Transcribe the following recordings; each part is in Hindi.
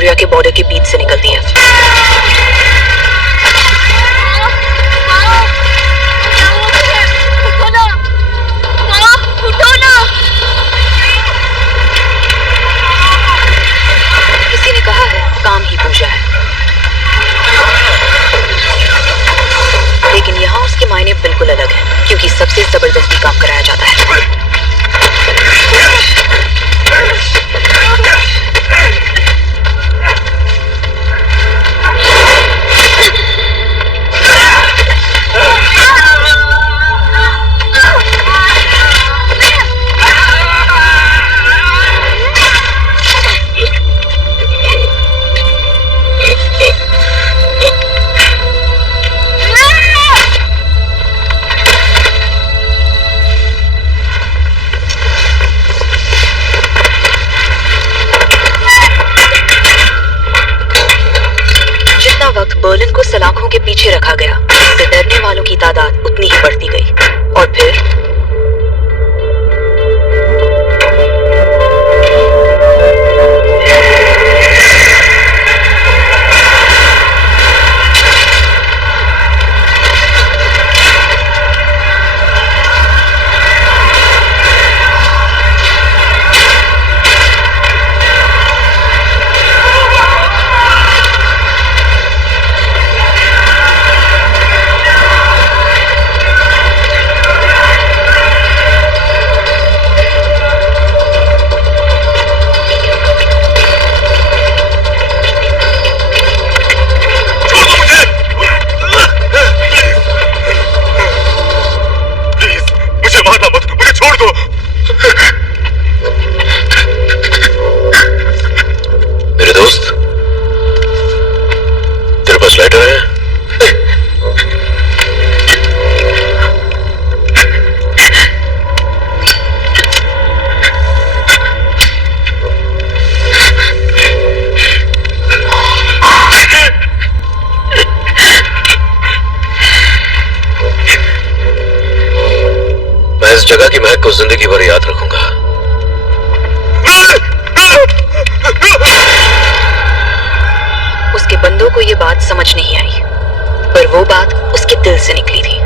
कोरिया के बॉर्डर के बीच से निकलती है। किसी ने कहा है काम ही पूजा है, लेकिन यहाँ उसके मायने बिल्कुल अलग हैं, क्योंकि सबसे जबरदस्ती काम कराया जाता है। बर्लिन को सलाखों के पीछे रखा गया, इससे डरने वालों की तादाद उतनी ही बढ़ती गई। और फिर इस जगह की महक को जिंदगी भर याद रखूंगा। उसके बंदों को ये बात समझ नहीं आई, पर वो बात उसके दिल से निकली थी।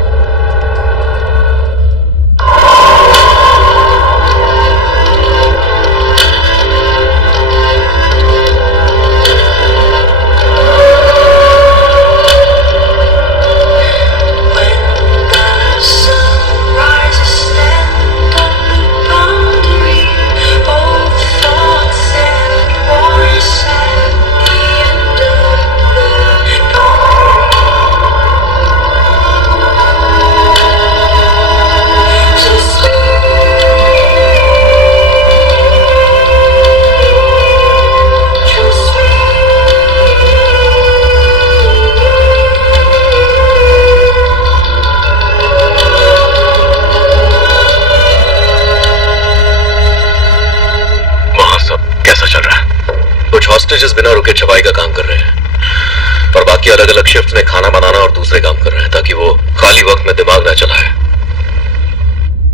हॉस्टेजेस बिना रुके छपाई का काम कर रहे हैं, पर बाकी अलग अलग शिफ्ट में खाना बनाना और दूसरे काम कर रहे हैं, ताकि वो खाली वक्त में दिमाग ना चलाए।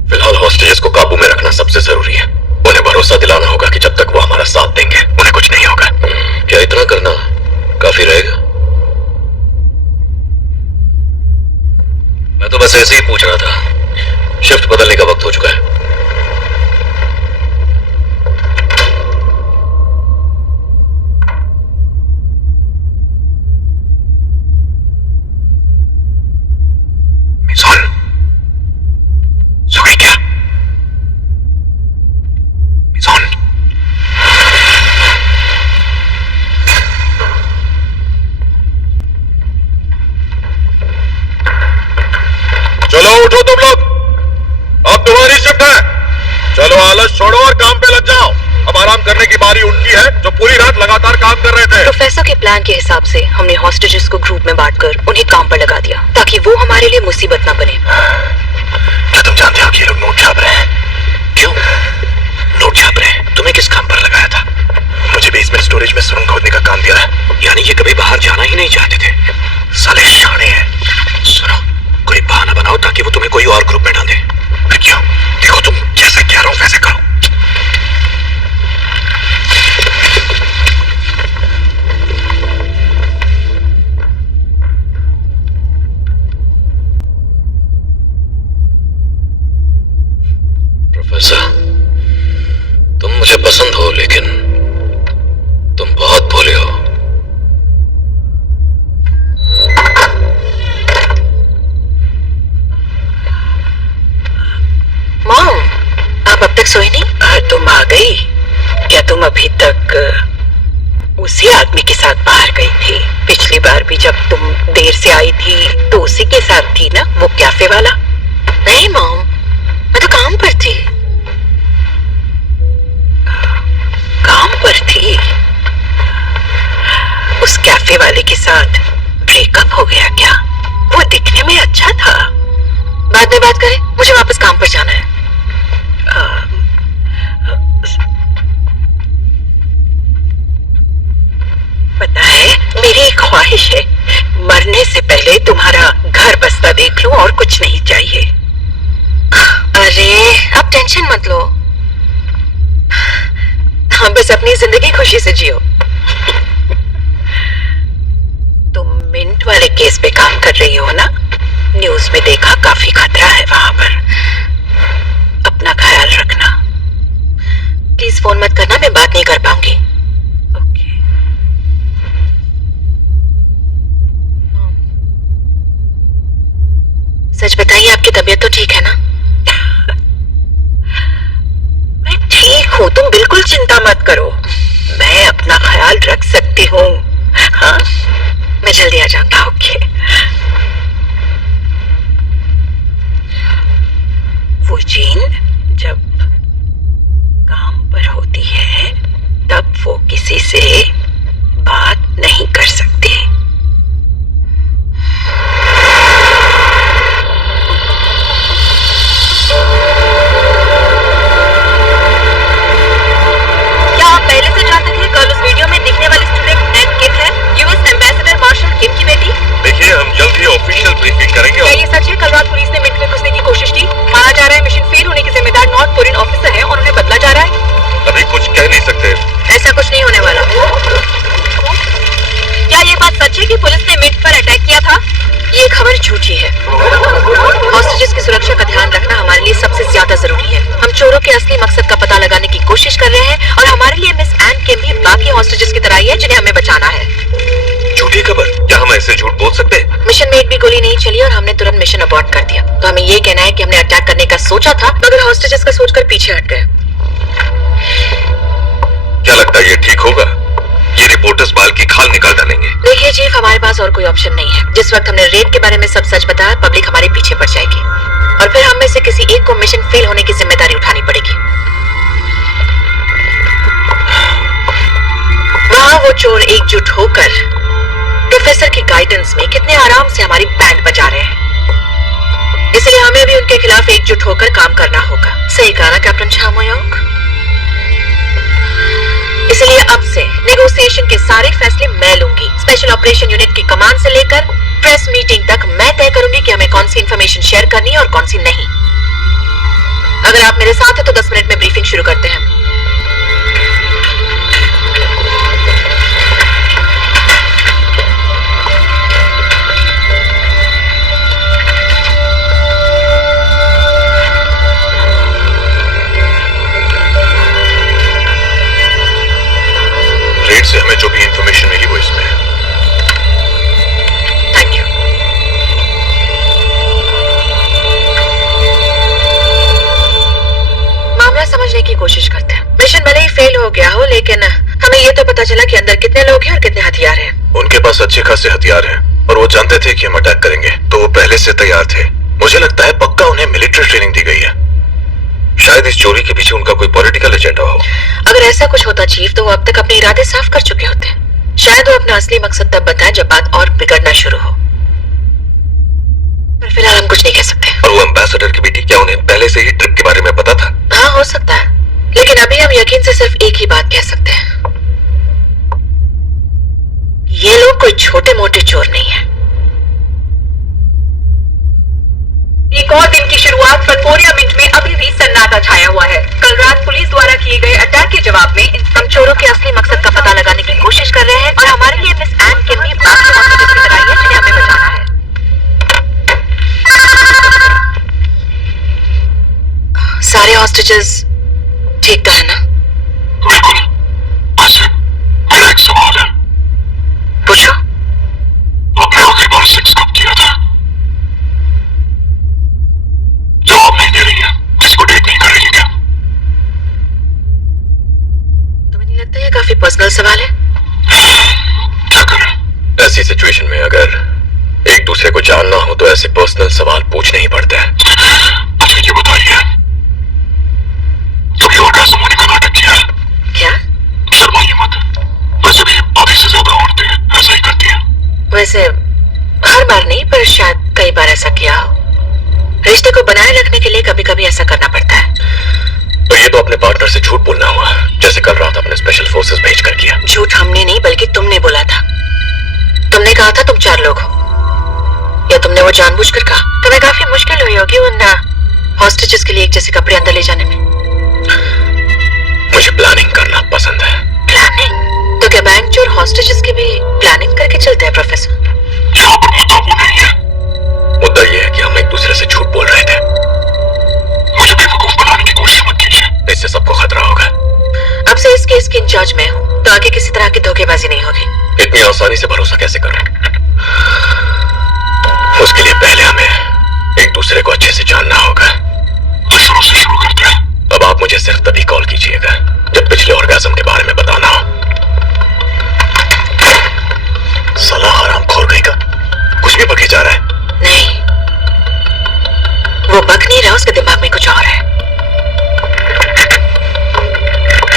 फिलहाल हॉस्टेजेस को काबू में रखना सबसे जरूरी है। उन्हें भरोसा दिलाना होगा कि जब तक वो हमारा साथ देंगे उन्हें कुछ नहीं होगा। क्या इतना करना काफी रहेगा? मैं तो बस ऐसे ही पूछ रहा था। शिफ्ट बदलने का वक्त हो चुका है। उठो तुम लोग, अब तुम्हारी शिफ्ट है। चलो आलस छोड़ो और काम पे लग जाओ। अब आराम करने की बारी उनकी है जो पूरी रात लगातार काम कर रहे थे। प्रोफेसर के प्लान के हिसाब से हमने हॉस्टेजेस को ग्रुप में बांटकर उन्हें काम पर लगा दिया, ताकि वो हमारे लिए मुसीबत न बने। क्या तुम जानते हो कि ये लोग नोट छाप रहे हैं? क्यों नोट छाप रहे हैं? तुम्हें किस काम पर लगाया था? मुझे बेसमेंट स्टोरेज में सुरंग खोदने का काम दिया है। यानी ये कभी बाहर जाना ही नहीं चाहते थे। साले शाणे हैं। सुनो, कोई बहाना बनाओ ताकि वो तुम्हें कोई और ग्रुप में डाल दे। क्यों? देखो तुम जैसे कह रहा हूं वैसे करो। आप अब तक सोई नहीं? तुम आ गई? क्या तुम अभी तक उसी आदमी के साथ बाहर गई थी? पिछली बार भी जब तुम देर से आई थी तो उसी के साथ थी ना, वो कैफे वाला? नहीं मॉम, मैं तो काम पर थी। काम पर थी? उस कैफे वाले के साथ ब्रेकअप हो गया क्या? वो दिखने में अच्छा था। बाद में बात करें, मुझे वापस काम पर जाना है। पता है, मेरी एक ख्वाहिश है, मरने से पहले तुम्हारा घर बसता देख लूं और कुछ नहीं चाहिए। अरे आप टेंशन मत लो, हम बस अपनी जिंदगी खुशी से जियो। तुम मिंट वाले केस पे काम कर रही हो ना? न्यूज में देखा, काफी खतरा है वहां पर। अपना ख्याल रखना। प्लीज फोन मत करना, मैं बात नहीं कर पाऊंगी। ओके। सच बताइए, आपकी तबीयत तो ठीक है ना? मैं ठीक हूँ, तुम बिल्कुल चिंता मत करो। मैं अपना ख्याल रख सकती हूँ। हाँ, मैं जल्दी आ जाऊंगा। ओके। वो जीन जब काम पर होती है तब वो किसी से बात नहीं कर सकती। क्या आप पहले से जानते थे कल उस वीडियो में दिखने वाली स्टूडेंट एन किम है, यूएस एम्बेसडर मार्शल किम की बेटी? देखिए, हम जल्द ही ऑफिशियल ब्रीफिंग करेंगे। क्या ये सच है? कल रात पुलिस ने मिंट में घुसने की कोशिश की। माना जा रहा है मिशन फेल होने के जिम्मेदार नॉर्थ कोरियन ऑफिसर है और उन्हें बदला जा रहा है। अभी कुछ कह नहीं सकते। ऐसा कुछ नहीं होने वाला। क्या ये बात सच है कि पुलिस ने मिंट पर अटैक किया था? ये खबर झूठी है। हॉस्टेजेस की सुरक्षा का ध्यान रखना हमारे लिए सबसे ज्यादा जरूरी है। हम चोरों के असली मकसद का पता लगाने की कोशिश कर रहे हैं और हमारे लिए मिस एन किम भी बाकी हॉस्टेजेस की तरह ही है जिन्हें हमें बचाना है। झूठी खबर? क्या हम ऐसे झूठ बोल सकते हैं? मिशन में एक भी गोली नहीं चली और हमने तुरंत मिशन अबॉर्ट कर दिया। तो हमें ये कहना है कि हमने अटैक करने का सोचा था मगर हॉस्टेजेस का सोचकर पीछे हट गए। क्या लगता है ये ठीक होगा? ये रिपोर्टर्स बाल की खाल निकाल डालेंगे। देखिए चीफ, हमारे पास और कोई ऑप्शन नहीं है। जिस वक्त हमने रेड के बारे में सब सच बताया, पब्लिक हमारे पीछे पड़ जाएगी और फिर हम में से किसी एक को मिशन फेल होने की जिम्मेदारी उठानी पड़ेगी। वहां वो चोर एकजुट होकर प्रोफेसर की गाइडेंस में कितने आराम से हमारी बैंड बजा रहे हैं। इसलिए हमें भी उनके खिलाफ एकजुट होकर काम करना होगा। सही कहा ना कैप्टन छामोयोंग? इसलिए अब से नेगोशिएशन के सारे फैसले मैं लूंगी। स्पेशल ऑपरेशन यूनिट की कमांड से लेकर प्रेस मीटिंग तक मैं तय करूंगी कि हमें कौन सी इंफॉर्मेशन शेयर करनी है और कौन सी नहीं। अगर आप मेरे साथ हैं तो 10 मिनट में ब्रीफिंग शुरू करते हैं। रेड से हमें जो भी इंफॉर्मेशन मिली वो इसमें है। Thank you. मामला समझने की कोशिश करते हैं। मिशन भले ही फेल हो गया हो लेकिन हमें ये तो पता चला कि अंदर कितने लोग हैं और कितने हथियार हैं। उनके पास अच्छे खासे हथियार हैं और वो जानते थे कि हम अटैक करेंगे, तो वो पहले से तैयार थे। मुझे लगता है पक्का उन्हें मिलिट्री ट्रेनिंग दी गई है। शायद इस चोरी के पीछे उनका कोई पॉलिटिकल एजेंडा हो। अगर ऐसा कुछ होता चीफ तो वो अब तक अपने इरादे साफ कर चुके होते। शायद वो अपना असली मकसद तब बताए जब बात और बिगड़ना शुरू हो। पर फिलहाल हम कुछ नहीं कह सकते। और वो एम्बेसडर की बेटी, क्या उन्हें पहले से ही ट्रिप के बारे में पता था? हाँ, हो सकता है, लेकिन अभी हम यकीन से सिर्फ एक ही बात कह सकते हैं, ये लोग कोई छोटे मोटे चोर नहीं है। एक और दिन की शुरुआत फनफोरिया मिंट में अभी भी सन्नाटा छाया हुआ है। कल रात पुलिस द्वारा किए गए अटैक के जवाब में हम चोरों के असली मकसद का पता लगाने की कोशिश कर रहे हैं और हमारे लिए मिस एन किम भी बाकी हॉस्टेजेस की तरह ही है जिन्हें हमें बचाना है। सारे हॉस्टेजेस ठीक तो है ना? बिल्कुल। वैसे मेरा एक सवाल है। पूछो। आपने आखिरी बार सेक्स कब किया था? जवाब नहीं दे रही है। किसी को डेट नहीं करेगी क्या? सिचुएशन में अगर एक दूसरे को जानना हो तो ऐसे पर्सनल सवाल पूछने ही पड़ते हैं। अच्छा ये बताइए, कभी ऑर्गेज़म होने का नाटक किया? क्या? शर्माइए मत, वैसे भी आधी से ज्यादा औरतें ऐसा ही करती हैं। वैसे हर बार नहीं, पर शायद कई बार ऐसा किया हो। रिश्ते को बनाए रखने के लिए कभी कभी ऐसा करना पड़ता है। तो ये तो अपने पार्टनर से झूठ बोलना हुआ, जैसे कल रात अपने स्पेशल फोर्सेस भेज कर किया। झूठ हमने नहीं बल्कि तुमने बोला था। तुमने कहा था तुम 4 लोग हो, या तुमने वो जानबूझकर कहा? तुम्हें काफी मुश्किल हुई होगी उन हॉस्टेजेस के लिए एक जैसे कपड़े अंदर ले जाने में। मुझे प्लानिंग करना पसंद है। प्लानिंग? तो क्या बैंक चोर हॉस्टेजेस की भी प्लानिंग करके चलते हैं प्रोफेसर? यहाँ पर मुद्दा वो नहीं है। मुद्दा ये है कि हम एक दूसरे से झूठ बोल रहे थे। मुझे बेवकूफ बनाने की कोशिश मत कीजिए, इससे सबको खतरा होगा। अब से इस केस की इंचार्ज मैं हूँ, तो आगे किसी तरह की धोखेबाजी नहीं होगी। इतनी आसानी से भरोसा कैसे करें? उसके लिए पहले हमें एक दूसरे को अच्छे से जानना होगा। तो शुरू से शुरू करते हैं। अब आप मुझे सिर्फ तभी कॉल कीजिएगा जब पिछले ऑर्गेज़म के बारे में बताना हो। साला हरामखोर कहीं का कुछ भी बके जा रहा है। नहीं, वो बक नहीं रहा, उसके दिमाग में कुछ और है।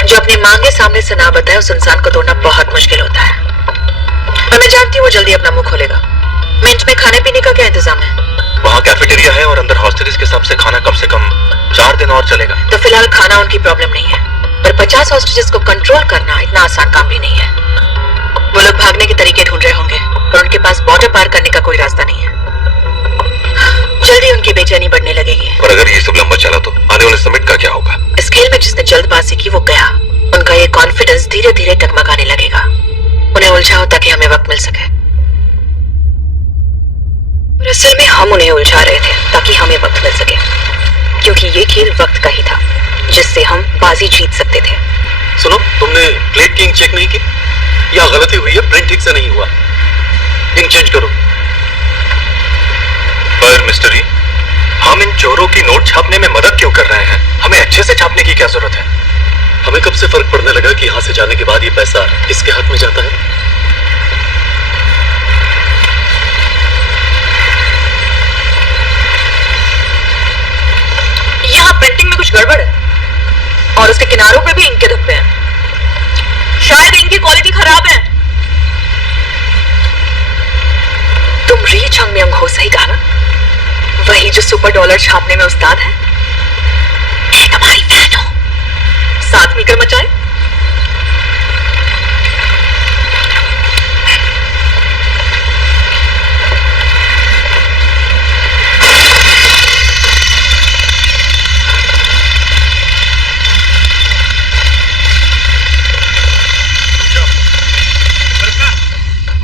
जो अपनी मां के सामने से ना बताए उस इंसान को तोड़ना बहुत मुश्किल होता है। और मैं जानती हूँ वो जल्दी अपना मुंह खोलेगा। मिंट में खाने पीने का क्या इंतजाम है? वहाँ कैफेटेरिया है और अंदर हॉस्टेजेस के हिसाब से खाना कम से कम 4 दिन और चलेगा। तो फिलहाल खाना उनकी प्रॉब्लम नहीं है, पर 50 हॉस्टेजेस को कंट्रोल करना इतना आसान काम भी नहीं है। वो लोग भागने के तरीके ढूंढ रहे होंगे और उनके पास बॉर्डर पार करने का कोई रास्ता नहीं है। जल्दी उनकी बेचैनी बढ़ने लगेगी। पर अगर ये सब लंबा चला तो आने वाले समिट का क्या होगा? इस खेल में जिसने जल्दबाजी की वो गया। उनका ये कॉन्फिडेंस धीरे धीरे टकमकाने लगेगा। उन्हें उलझाओ ताकि हमें वक्त मिल सके। पर असल में हम उन्हें उलझा रहे थे ताकि हमें वक्त मिल सके, क्योंकि ये खेल वक्त का ही था जिससे हम बाजी जीत सकते थे। सुनो, तुमने प्लेट की इंक चेक नहीं की? या गलती हुई है, प्रिंट ठीक से नहीं हुआ। इंक चेंज करो। पर मिस्टर ई, हम इन चोरों की नोट छापने में मदद क्यों कर रहे हैं? हमें अच्छे से छापने की क्या जरूरत है? हमें कब से फर्क पड़ने लगा कि यहां से जाने के बाद ये पैसा किसके हाथ में जाता है? यहाँ प्रिंटिंग में कुछ गड़बड़ है और उसके किनारों पे भी इंक के धब्बे हैं। शायद इनकी क्वालिटी खराब है। तुम री चंगम्यांग हो, सही कहा ना? वही जो सुपर डॉलर छापने में उस्ताद है। मैं तुम्हारी फैन हूं, साथ मिलकर मचाए।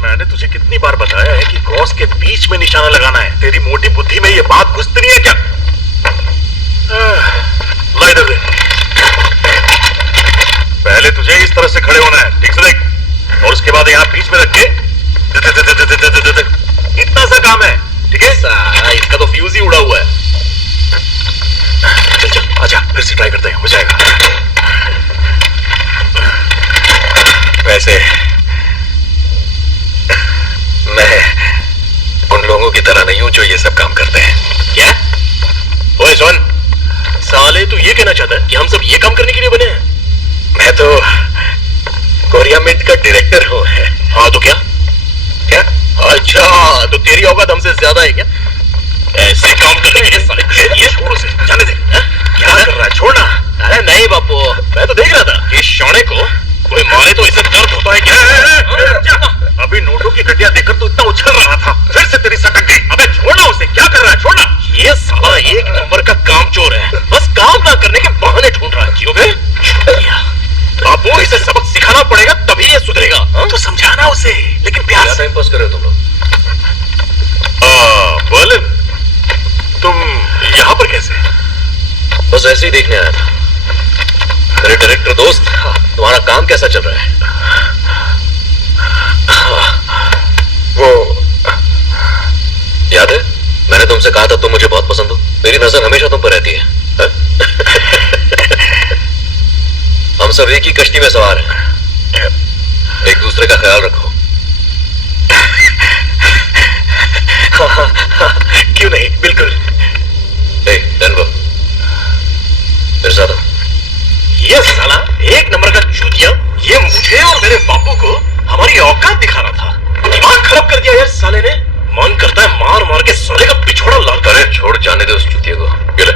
मैंने तुझे कितनी बार बताया है कि क्रॉस के बीच में निशाना लगाना है। तेरी मोटी बुद्धि में ये बात घुसती नहीं है क्या? ला इधर दे। पहले तुझे इस तरह से खड़े होना है, ठीक से देख, और उसके बाद यहाँ बीच में रख के इतना सा काम है, ठीक है? इसका तो फ्यूज ही उड़ा हुआ है। चल चल आजा, फिर से ट्राई करते हैं, हो जाएगा। वैसे मैं उन लोगों की तरह नहीं हूं जो ये सब काम करते हैं। क्या? ओए सोन, साले तू ये कहना चाहता है कि हम सब ये काम करने के लिए बने हैं? मैं तो कोरिया मिंट का डायरेक्टर हूँ। हाँ तो क्या? क्या? अच्छा, तो तेरी औकात हमसे ज्यादा है क्या? ऐसे काम करने के लिए साले ये छोड़ो से जाने दे। क्या कर रहा है? छोड़ना। अरे नहीं बापू, मैं तो देख रहा था कि शौने को कोई मारे तो इसे दर्द होता है क्या? अभी नोटों की गड्डियां देखकर तो इतना उछल रहा था, फिर से तेरी सटक गई। अबे छोड़ना उसे, क्या कर रहा है? छोड़ना। ये साला एक नंबर का कामचोर है, बस काम ना करने के बहाने ढूंढ रहा है। क्यों बे? बापू, इसे सबक सिखाना पड़ेगा तभी ये सुधरेगा। तो समझाना उसे, लेकिन प्यार से। टाइम पास कर रहे हो तुम लोग? बर्लिन, तुम यहाँ पर कैसे? बस ऐसे ही देखने आया था। मेरे डायरेक्टर दोस्त, तुम्हारा काम कैसा चल रहा है? वो याद है मैंने तुमसे कहा था तुम मुझे बहुत पसंद हो। मेरी नजर हमेशा तुम पर रहती है। हम सब एक ही कश्ती में सवार हैं। एक दूसरे का ख्याल रखो। क्यों नहीं, बिल्कुल। डेनवर, मिर्जादा, ये साला एक नंबर का चूतिया, ये मुझे और मेरे बापू को हमारी औकात दिखा रहा था। दिमाग खराब कर दिया यार साले ने। मन करता है मार मार के साले का पिछोड़ा लाल करे। छोड़, जाने दे उस चूतिया को। ये ले।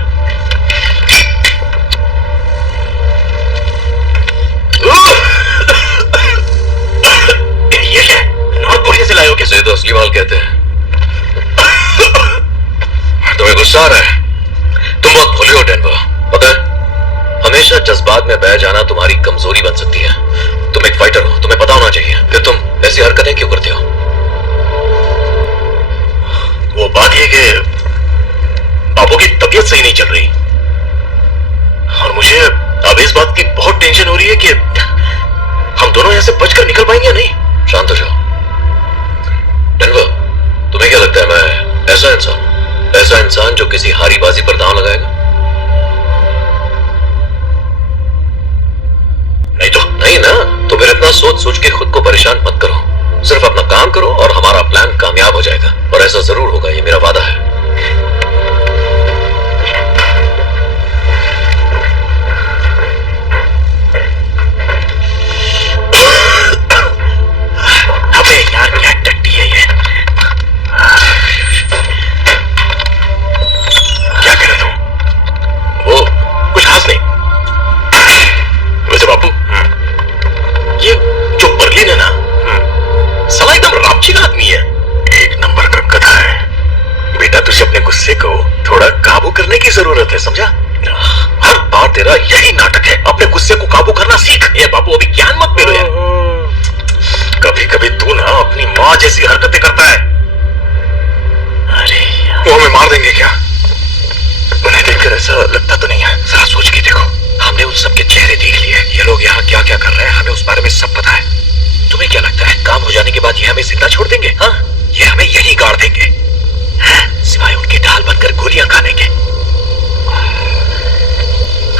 ये क्या है? नॉर्थ कोरिया से लाए हो? किसे तो असली माल कहते हैं। तुम्हें गुस्सा आ रहा है? तुम बहुत भोले हो डेनवर, पता है? हमेशा जज्बात में बह जाना तुम्हारी कमजोरी बन सकती है। तुम एक फाइटर हो, तुम्हें पता होना चाहिए। फिर तुम ऐसी हरकतें क्यों करते हो? वो बात ये कि बापू की तबीयत सही नहीं चल रही और मुझे अब इस बात की बहुत टेंशन हो रही है कि हम दोनों यहां से बचकर निकल पाएंगे या नहीं। शांत हो जाओ। डेनवर, तुम्हें क्या लगता है मैं ऐसा इंसान जो किसी हारी बाजी पर दांव लगाएगा? नहीं तो? नहीं ना, तो फिर इतना सोच सोच के खुद को परेशान मत करो। सिर्फ अपना काम करो और हमारा प्लान कामयाब हो जाएगा। और ऐसा जरूर होगा, ये मेरा वादा है। अबे यार, क्या टट्टी है ये? क्या कह रहे तुम? वो कुछ खास नहीं। वैसे बापू, ये जो बर्लिन है ना, साला एकदम रामची का आदमी है। एक नंबर का गधा है। बेटा, तुझे अपने गुस्से को थोड़ा काबू करने की जरूरत है, समझा? हर बार तेरा यही नाटक है। अपने गुस्से को काबू करना सीख। ये बापू, अभी ज्ञान मत मिलो यार। कभी कभी तू ना अपनी माँ जैसी हरकतें करता है। अरे यार, वो हमें मार देंगे क्या? उन्हें देखकर ऐसा लगता तो नहीं है। जरा सोच के देखो, हमने उन सबके चेहरे देख लिए। ये लोग यहाँ क्या क्या कर रहे हैं, हमें उस बारे में सब पता है। तुम्हें क्या लगता है काम हो जाने के बाद ये हमें जिंदा छोड़ देंगे? हाँ, ये हमें यही गाड़ देंगे, सिवाय उनके ढाल बनकर गोलियां खाने के।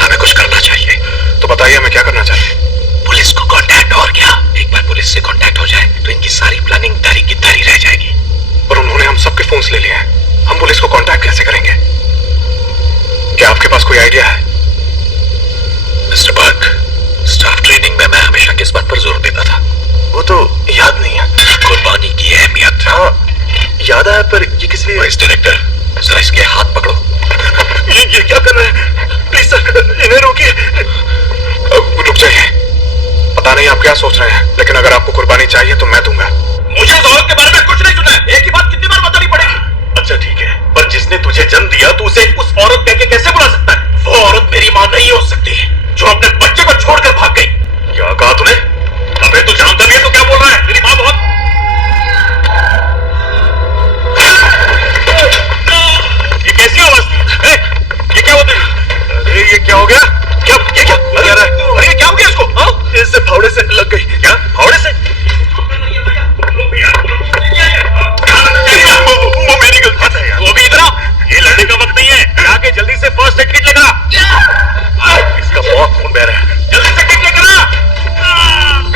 हमें कुछ करना चाहिए। तो बताइए हमें क्या करना चाहिए? पुलिस को कांटेक्ट। और क्या, एक बार पुलिस से कांटेक्ट हो जाए तो इनकी सारी प्लानिंग धरी की धरी रह जाएगी। पर उन्होंने हम सबके फोन्स ले लिए हैं, हम पुलिस को कांटेक्ट कैसे करेंगे? क्या आपके पास कोई आइडिया है? मिस्टर पार्क, स्टाफ ट्रेनिंग में मैं हमेशा किस बात पर जोर देता था? वो तो याद नहीं है। कुर्बानी की अहमियत। हाँ, याद है, पर ये किस लिए? वाइस डायरेक्टर, जरा इसके हाथ पकड़ो। ये क्या कर रहे हैं? प्लीज सर, इन्हें रोकिए। रुक जाइए। पता नहीं आप क्या सोच रहे हैं, लेकिन अगर आपको कुर्बानी चाहिए तो मैं दूंगा। मुझे उस औरत के बारे में कुछ नहीं सुना है। एक ही बात कितनी बार बतानी पड़ेगी? अच्छा ठीक है, पर जिसने तुझे जन्म दिया तो उसे उस औरत कह के कैसे बुला सकता है? वो औरत मेरी माँ नहीं हो सकती जो अपने बच्चे को छोड़कर भाग गई। क्या कहा तूने? अबे तू जानता नहीं है तो क्या बोल रहा है? मेरी माँ बहुत... ये कैसी आवाज थी? ये क्या होता है? अरे ये क्या हो गया? क्या ये क्या लग रहा है? अरे ये क्या हो गया इसको? हाँ, इससे फावड़े से लग गई। क्या फावड़े से? वो मेरी गलती है यार। वो भी इधर आ। ये लड़ने का वक्त नहीं है। आके जल्दी से फर्स्ट एड किट लेकर आ। इसका बहुत खून बह रहा है। जल्दी से किट लेकर आ।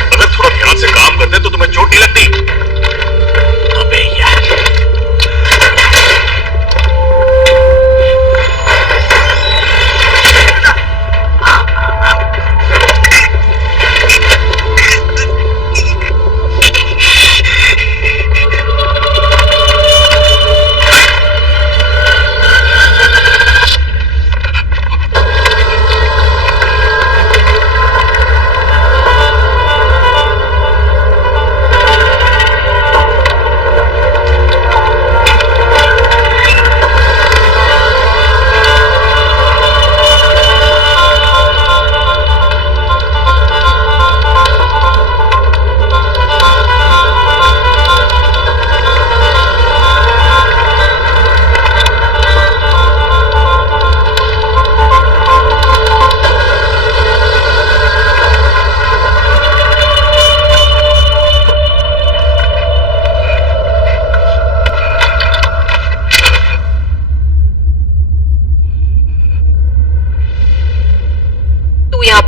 अगर थोड़ा ध्यान से काम करते तो तुम्हें चोट नहीं लगती। अबे यार,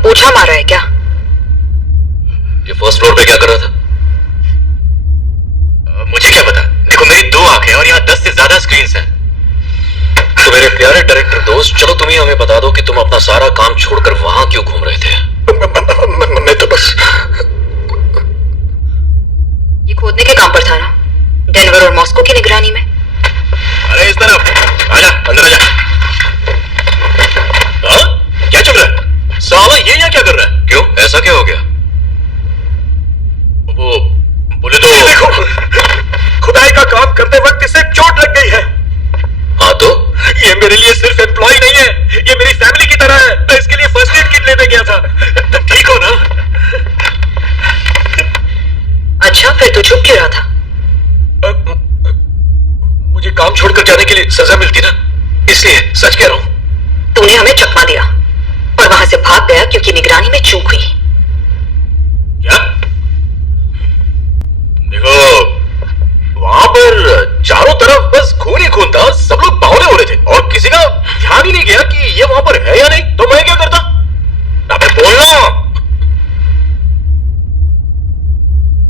पोछा मारा है क्या? ये फर्स्ट फ्लोर पे क्या कर रहा था? मुझे क्या पता। देखो, मेरी 2 आंखें और यहाँ 10 से सारा काम छोड़कर वहां क्यों घूम रहे थे? मैं तो बस ये खोदने के काम पर था ना, डेनवर और मॉस्को की निगरानी में। अरे इस तरफ आजा, अंदर आजा। हाँ? क्या चुप रहा? साला ये यहाँ क्या कर रहा है? क्यों, ऐसा क्या हो गया? वो बोले तो देखो, खुदाई का काम करते वक्त इसे चोट लग गई है। हाँ तो? ये मेरे लिए सिर्फ एम्प्लॉय नहीं है, ये मेरी फैमिली की तरह है। मैं इसके लिए फर्स्ट एड किट लेने गया था। तुम ठीक हो ना? अच्छा, फिर तू छुप क्यों रहा था? मुझे काम छोड़कर जाने के लिए सजा मिलती ना, इसलिए सच कह रहा हूं। तूने हमें चकमा दिया और वहां से भाग गया क्योंकि निगरानी में चूक हुई। क्या? देखो, वहां पर चारों तरफ बस खून ही खून था, सब लोग बावले हो रहे थे और किसी का ध्यान ही नहीं गया कि ये वहां पर है या नहीं। तो मैं क्या करता? अबे बोलना।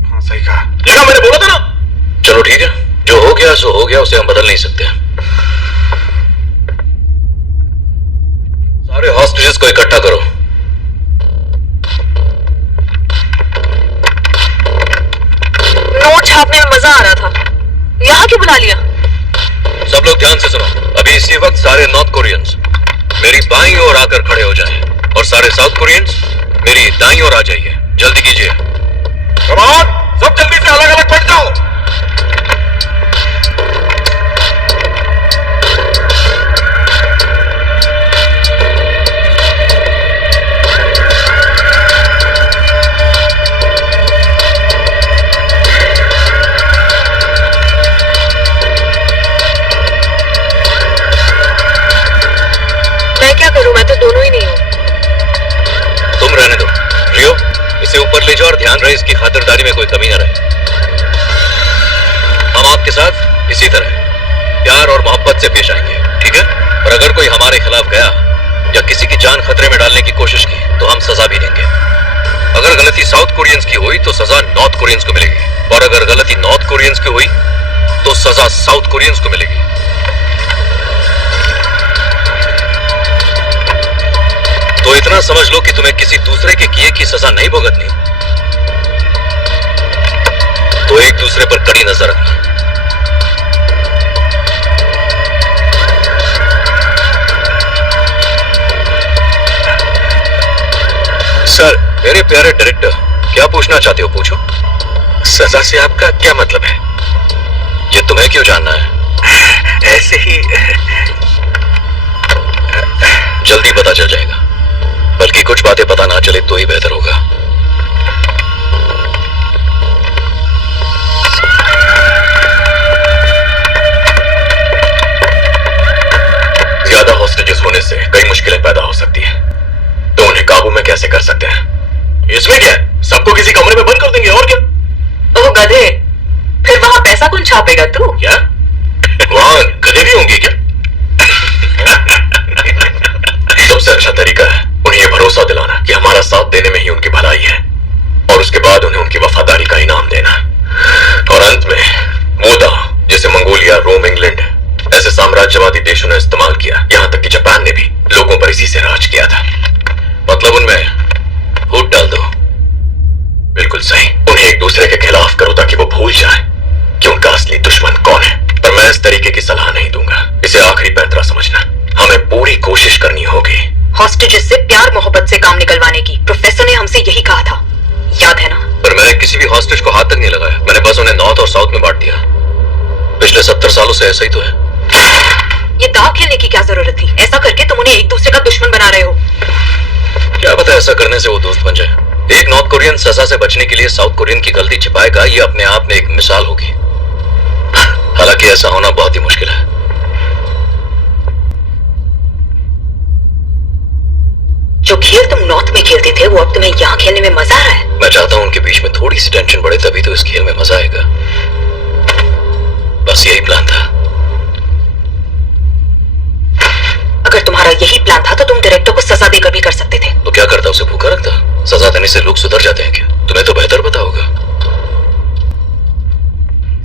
हाँ सही कहा, देखा मैंने बोला था ना। चलो ठीक है, जो हो गया सो हो गया, उसे हम बदल नहीं सकते। सारे हॉस्टेजेस को इकट्ठा करो। नोट छापने में मजा आ रहा था, यहाँ क्यों बुला लिया? सब लोग ध्यान से सुनो। अभी इसी वक्त सारे नॉर्थ कोरियंस मेरी बाईं ओर आकर खड़े हो जाएं और सारे साउथ कोरियंस मेरी दाईं ओर आ जाइए। जल्दी कीजिए। कम ऑन, सब जल्दी से अलग अलग बैठ जाओ। मैं क्या करूं, मैं तो दोनों ही नहीं हूं। तुम रहने दो। रियो, इसे ऊपर ले जाओ और ध्यान रहे इसकी खातिरदारी में कोई कमी न रहे। हम आपके साथ इसी तरह प्यार और मोहब्बत से पेश आएंगे, ठीक है? और अगर कोई हमारे खिलाफ गया या किसी की जान खतरे में डालने की कोशिश की तो हम सजा भी देंगे। अगर गलती साउथ कोरियंस की हुई तो सजा नॉर्थ कोरियंस को मिलेगी, और अगर गलती नॉर्थ कोरियंस की हुई तो सजा साउथ कोरियंस को मिलेगी। तो इतना समझ लो कि तुम्हें किसी दूसरे के किए की सजा नहीं भुगतनी, तो एक दूसरे पर कड़ी नजर रखना। सर, मेरे प्यारे डायरेक्टर, क्या पूछना चाहते हो पूछो। सजा से आपका क्या मतलब है? ये तुम्हें क्यों जानना है? ऐसे ही जल्दी पता चल जाएगा, बल्कि कुछ बातें पता ना चले तो ही बेहतर होगा। ज्यादा हॉस्टेजेस होने से कई मुश्किलें पैदा हो सकती है, तो उन्हें काबू में कैसे कर सकते हैं? इसमें क्या है, सबको किसी कमरे में बंद कर देंगे और क्या। ओह गधे, फिर वहां पैसा कौन छापेगा? तू? क्या वहां गधे भी होंगे क्या? सबसे अच्छा तरीका है उन्हें यह भरोसा दिलाना कि हमारा साथ देने में ही उनकी भलाई है, और उसके बाद उन्हें उनकी वफादारी का इनाम देना। और अंत में मोदा, जैसे मंगोलिया, रोम, इंग्लैंड ऐसे साम्राज्यवादी देशों ने इस्तेमाल किया, यहां तक कि जापान ने भी लोगों पर इसी से राज किया था। मतलब उनमें फूट डाल दो। बिल्कुल सही, उन्हें एक दूसरे के खिलाफ करो ताकि वो भूल जाए कि उनका असली दुश्मन कौन है। पर मैं इस तरीके की सलाह नहीं दूंगा, इसे आखिरी पैंतरा समझना। हमें पूरी कोशिश करनी होगी हॉस्टेजेस से प्यार मोहब्बत से काम निकलवाने की। प्रोफेसर ने हमसे यही कहा था, याद है ना? पर मैंने किसी भी हॉस्टेज को हाथ तक नहीं लगाया, मैंने बस उन्हें नॉर्थ और साउथ में बांट दिया। पिछले 70 सालों से ऐसा ही तो है। ये दाव खेलने की क्या जरूरत थी? ऐसा करके तुम उन्हें एक दूसरे का दुश्मन बना रहे हो। क्या पता ऐसा करने से वो दोस्त बन जाए। एक नॉर्थ कोरियन सजा से बचने के लिए साउथ कोरियन की गलती छिपाएगा, ये अपने आप में एक मिसाल होगी। हालांकि ऐसा होना बहुत ही मुश्किल है। जो खेल तुम नॉर्थ में खेलते थे वो अब तुम्हें यहाँ खेलने में मजा आ रहा है। मैं चाहता हूं उनके बीच में थोड़ी सी टेंशन बढ़े, तभी तो इस खेल में मजा आएगा। बस यही प्लान था। अगर तुम्हारा यही प्लान था तो तुम डायरेक्टर को सजा देकर भी कर सकते थे। तो क्या करता, उसे भूखा रखता? सजा देने से लोग सुधर जाते हैं क्या? तुम्हें तो बेहतर पता होगा।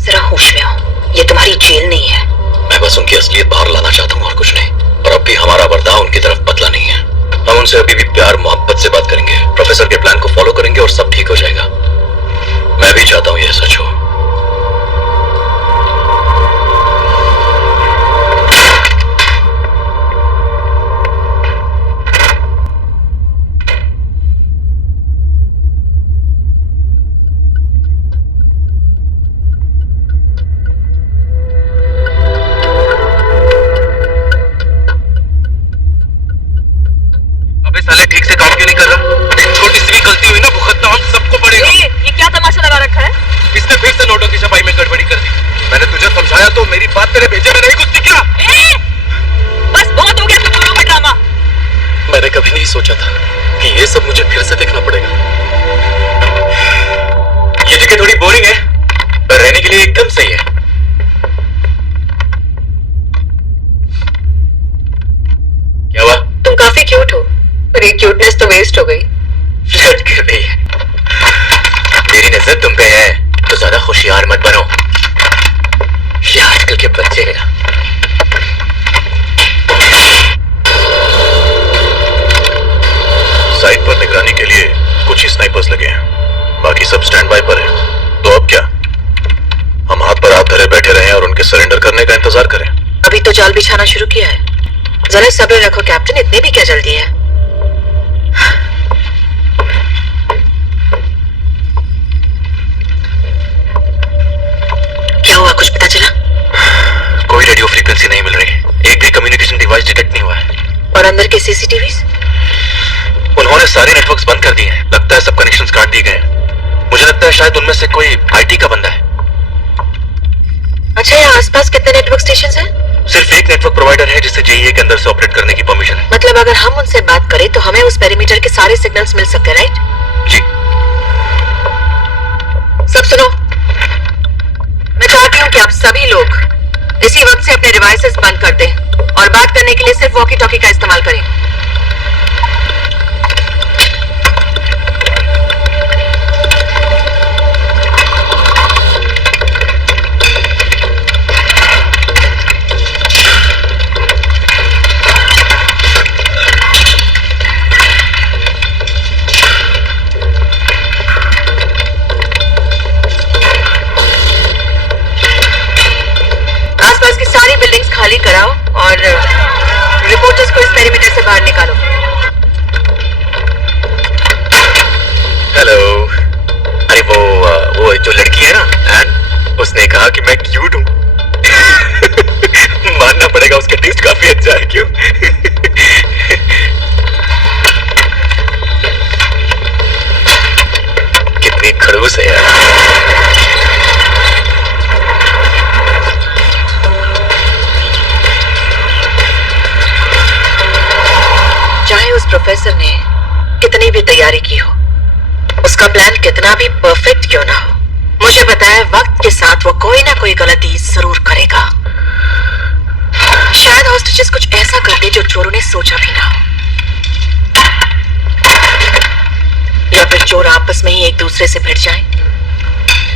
जरा होश में आओ, ये तुम्हारी जेल नहीं है। मैं बस उनकी असलियत बाहर लाना चाहता हूँ और कुछ नहीं। और अब भी हमारा बर्ताव उनकी तरफ बदला नहीं है। हम उनसे अभी भी प्यार मोहब्बत से बात करेंगे, प्रोफेसर के प्लान को फॉलो करेंगे और सब ठीक हो जाएगा। मैं भी चाहता हूं यह सच हो। तेरे भेजे में नहीं घुसती क्या? बस बहुत हो गया तुम दोनों का ड्रामा। मैंने कभी नहीं सोचा था कि ये सब मुझे फिर से देखना पड़ेगा। ये जगह थोड़ी बोरिंग है, पर रहने के लिए एकदम सही है। क्या हुआ? तुम काफी क्यूट हो, पर ये क्यूटनेस तो वेस्ट हो गई। फ्लर्ट कर रही है। मेरी नजर तुम पे है तो ज्यादा होशियार मत बनो। ये आजकल के बच्चे हैं ना। साइट पर निगरानी के लिए कुछ ही स्नाइपर्स लगे हैं, बाकी सब स्टैंड बाय पर हैं। तो अब क्या, हम हाथ पर हाथ धरे बैठे रहें और उनके सरेंडर करने का इंतजार करें? अभी तो जाल बिछाना शुरू किया है, जरा सब्र रखो कैप्टन, इतनी भी क्या जल्दी है। क्या हुआ, कुछ पता चला? कोई रेडियो फ्रीक्वेंसी नहीं मिल रही, एक भी कम्युनिकेशन डिवाइस डिटेक्ट नहीं हुआ है। और अंदर के सीसीटीवीज? उन्होंने सारे नेटवर्क्स बंद कर दिए हैं। लगता है सब कनेक्शंस काट दिए गए हैं। मुझे लगता है शायद उनमें से कोई आईटी का बंदा है। अच्छा, यहाँ आसपास कितने नेटवर्क स्टेशंस हैं? सिर्फ एक नेटवर्क प्रोवाइडर है जिसे जेईए के अंदर से ऑपरेट करने की परमिशन है। मतलब अगर हम उनसे बात करें तो हमें उस पेरीमीटर के सारे सिग्नल्स मिल सकते हैं, राइट? जी। सब सुनो, मैं चाहती हूँ कि आप सभी लोग इसी वक्त से अपने डिवाइसेस बंद कर दें और बात करने के लिए सिर्फ वॉकी टॉकी का इस्तेमाल करें। बिल्डिंग्स खाली कराओ और रिपोर्टर्स को इस पेरीमीटर से बाहर निकालो। हेलो। अरे वो जो लड़की है ना एंड, उसने कहा कि मैं क्यूट हूँ। मानना पड़ेगा उसका टेस्ट काफी अच्छा है, क्यों? कितनी खड़ूस है यार। चाहे उस प्रोफेसर ने कितनी भी तैयारी की हो, उसका प्लान कितना भी परफेक्ट क्यों ना हो, मुझे पता है वक्त के साथ वो कोई ना कोई गलती जरूर करेगा। शायद हॉस्टेजेस कुछ ऐसा कर दे जो चोरों ने सोचा भी ना हो, या फिर चोर आपस में ही एक दूसरे से भिड़ जाएं।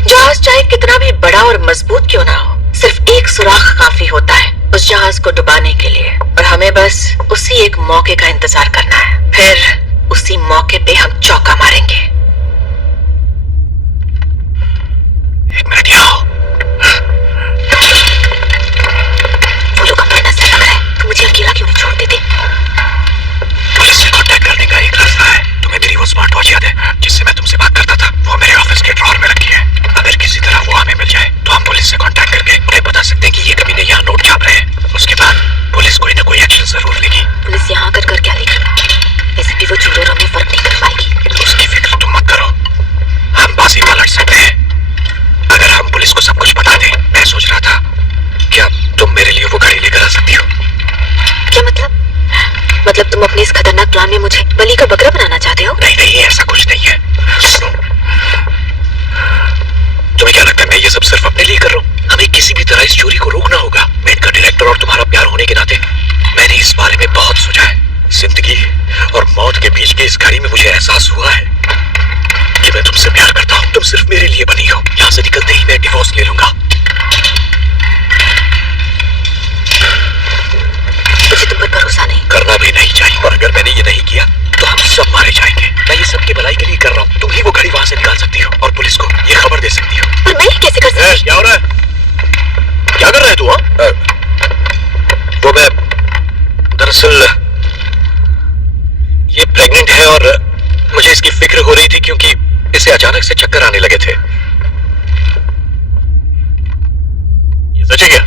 जहाज चाहे कितना भी बड़ा और मजबूत क्यों ना हो, सिर्फ एक सुराख काफी होता है उस जहाज को डुबाने के लिए, और हमें बस उसी एक मौके का इंतजार करना है। फिर उसी मौके पे हम चौका मारेंगे। एक मिनट आओ। वो लोग अपना नजर लग रहा है, तो मुझे अकेला क्यों नहीं छोड़ देते? पुलिस से कांटेक्ट करने का एक रास्ता है। तुम्हें मेरी वो स्मार्ट वॉच याद है जिससे मैं तुमसे बात करता था? वो मेरे ऑफिस के ड्रॉअर में रखी है। अगर किसी तरह वो हमें मिल जाए तो हम पुलिस से कांटेक्ट करके उन्हें बता सकते हैं कि ये कमीने यहाँ नोट छाप रहे हैं। उसके बाद पुलिस कोई ना कोई एक्शन जरूर लेगी। पुलिस यहाँ आकर कर क्या लेगी? वैसे भी वो चोर हमें फर्क नहीं कर पाएगी। उसकी फिक्र तुम मत करो, हम बाजी पलट सकते हैं अगर हम पुलिस को सब कुछ बता दें। मैं सोच रहा था, क्या तुम मेरे लिए वो गाड़ी लेकर आ सकती हो? क्या मतलब? मतलब तुम अपने इस खतरनाक प्लान में मुझे बलि का बकरा बनाना चाहते हो? नहीं नहीं, ऐसा कुछ नहीं है। सुनो, तुम्हें क्या लगता है मैं ये सब सिर्फ अपने लिए कर रहा हूँ? हमें किसी भी तरह इस चोरी को रोकना होगा। मैं इनका डायरेक्टर और तुम्हारा प्यार होने के नाते मैंने इस बारे में बहुत सोचा है। जिंदगी और मौत के बीच की इस घड़ी में मुझे एहसास हुआ है कि मैं तुमसे प्यार करता हूँ। तुम सिर्फ मेरे लिए बनी हो। यहाँ से निकलते ही मैं डिवोर्स ले लूंगा। मुझे पर भरोसा नहीं। करना भी नहीं चाहिए, और अगर मैंने ये नहीं किया तो हम सब मारे जाएंगे। मैं ये सबकी भलाई के लिए कर रहा हूँ। तुम ही वो घड़ी वहां से निकाल सकती हो और पुलिस को ये खबर दे सकती हो। पर मैं ये कैसे कर सकती? क्या हो रहा है? क्या कर रहा है तू? वो मैं दरअसल ये प्रेग्नेंट है और मुझे इसकी फिक्र हो रही थी क्योंकि इसे अचानक से चक्कर आने लगे थे। ये सच है क्या?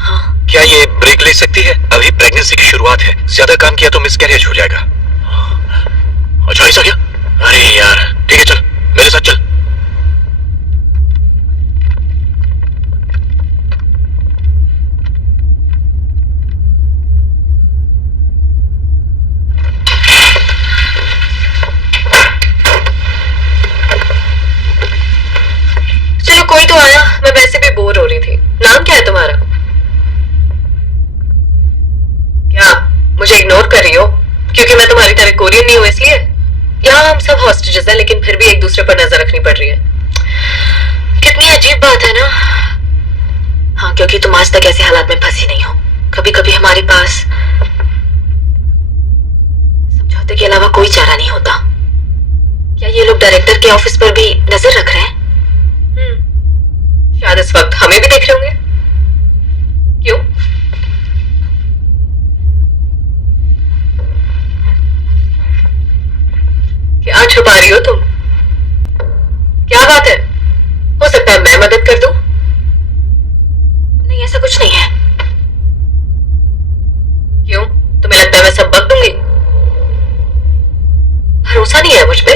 हाँ। क्या ये ब्रेक ले सकती है? अभी प्रेगनेंसी की शुरुआत है, ज्यादा काम किया तो मिसकैरेज हो जाएगा। अच्छा ऐसा क्या? अरे यार ठीक है, चल मेरे साथ चल। चलो कोई तो आया, मैं वैसे भी बोर हो रही थी। नाम क्या है तुम्हारा? क्या मुझे इग्नोर कर रही हो क्योंकि मैं तुम्हारी तरह कोरियन नहीं हूं इसलिए? यहाँ हम सब हॉस्टेजेस हैं लेकिन फिर भी एक दूसरे पर नजर रखनी पड़ रही है। कितनी अजीब बात है ना। हाँ, क्योंकि तुम आज तक ऐसे हालात में फंसी नहीं हो। कभी कभी हमारे पास समझौते के अलावा कोई चारा नहीं होता। क्या ये लोग डायरेक्टर के ऑफिस पर भी नजर रख रहे हैं? शायद इस वक्त हमें भी देख रहे होंगे। क्यों? क्या छुपा रही हो तुम? क्या बात है? हो सकता है मैं मदद कर दूं? नहीं, ऐसा कुछ नहीं है। क्यों? तुम्हें लगता है मैं सब बक दूंगी? भरोसा नहीं है मुझ पे?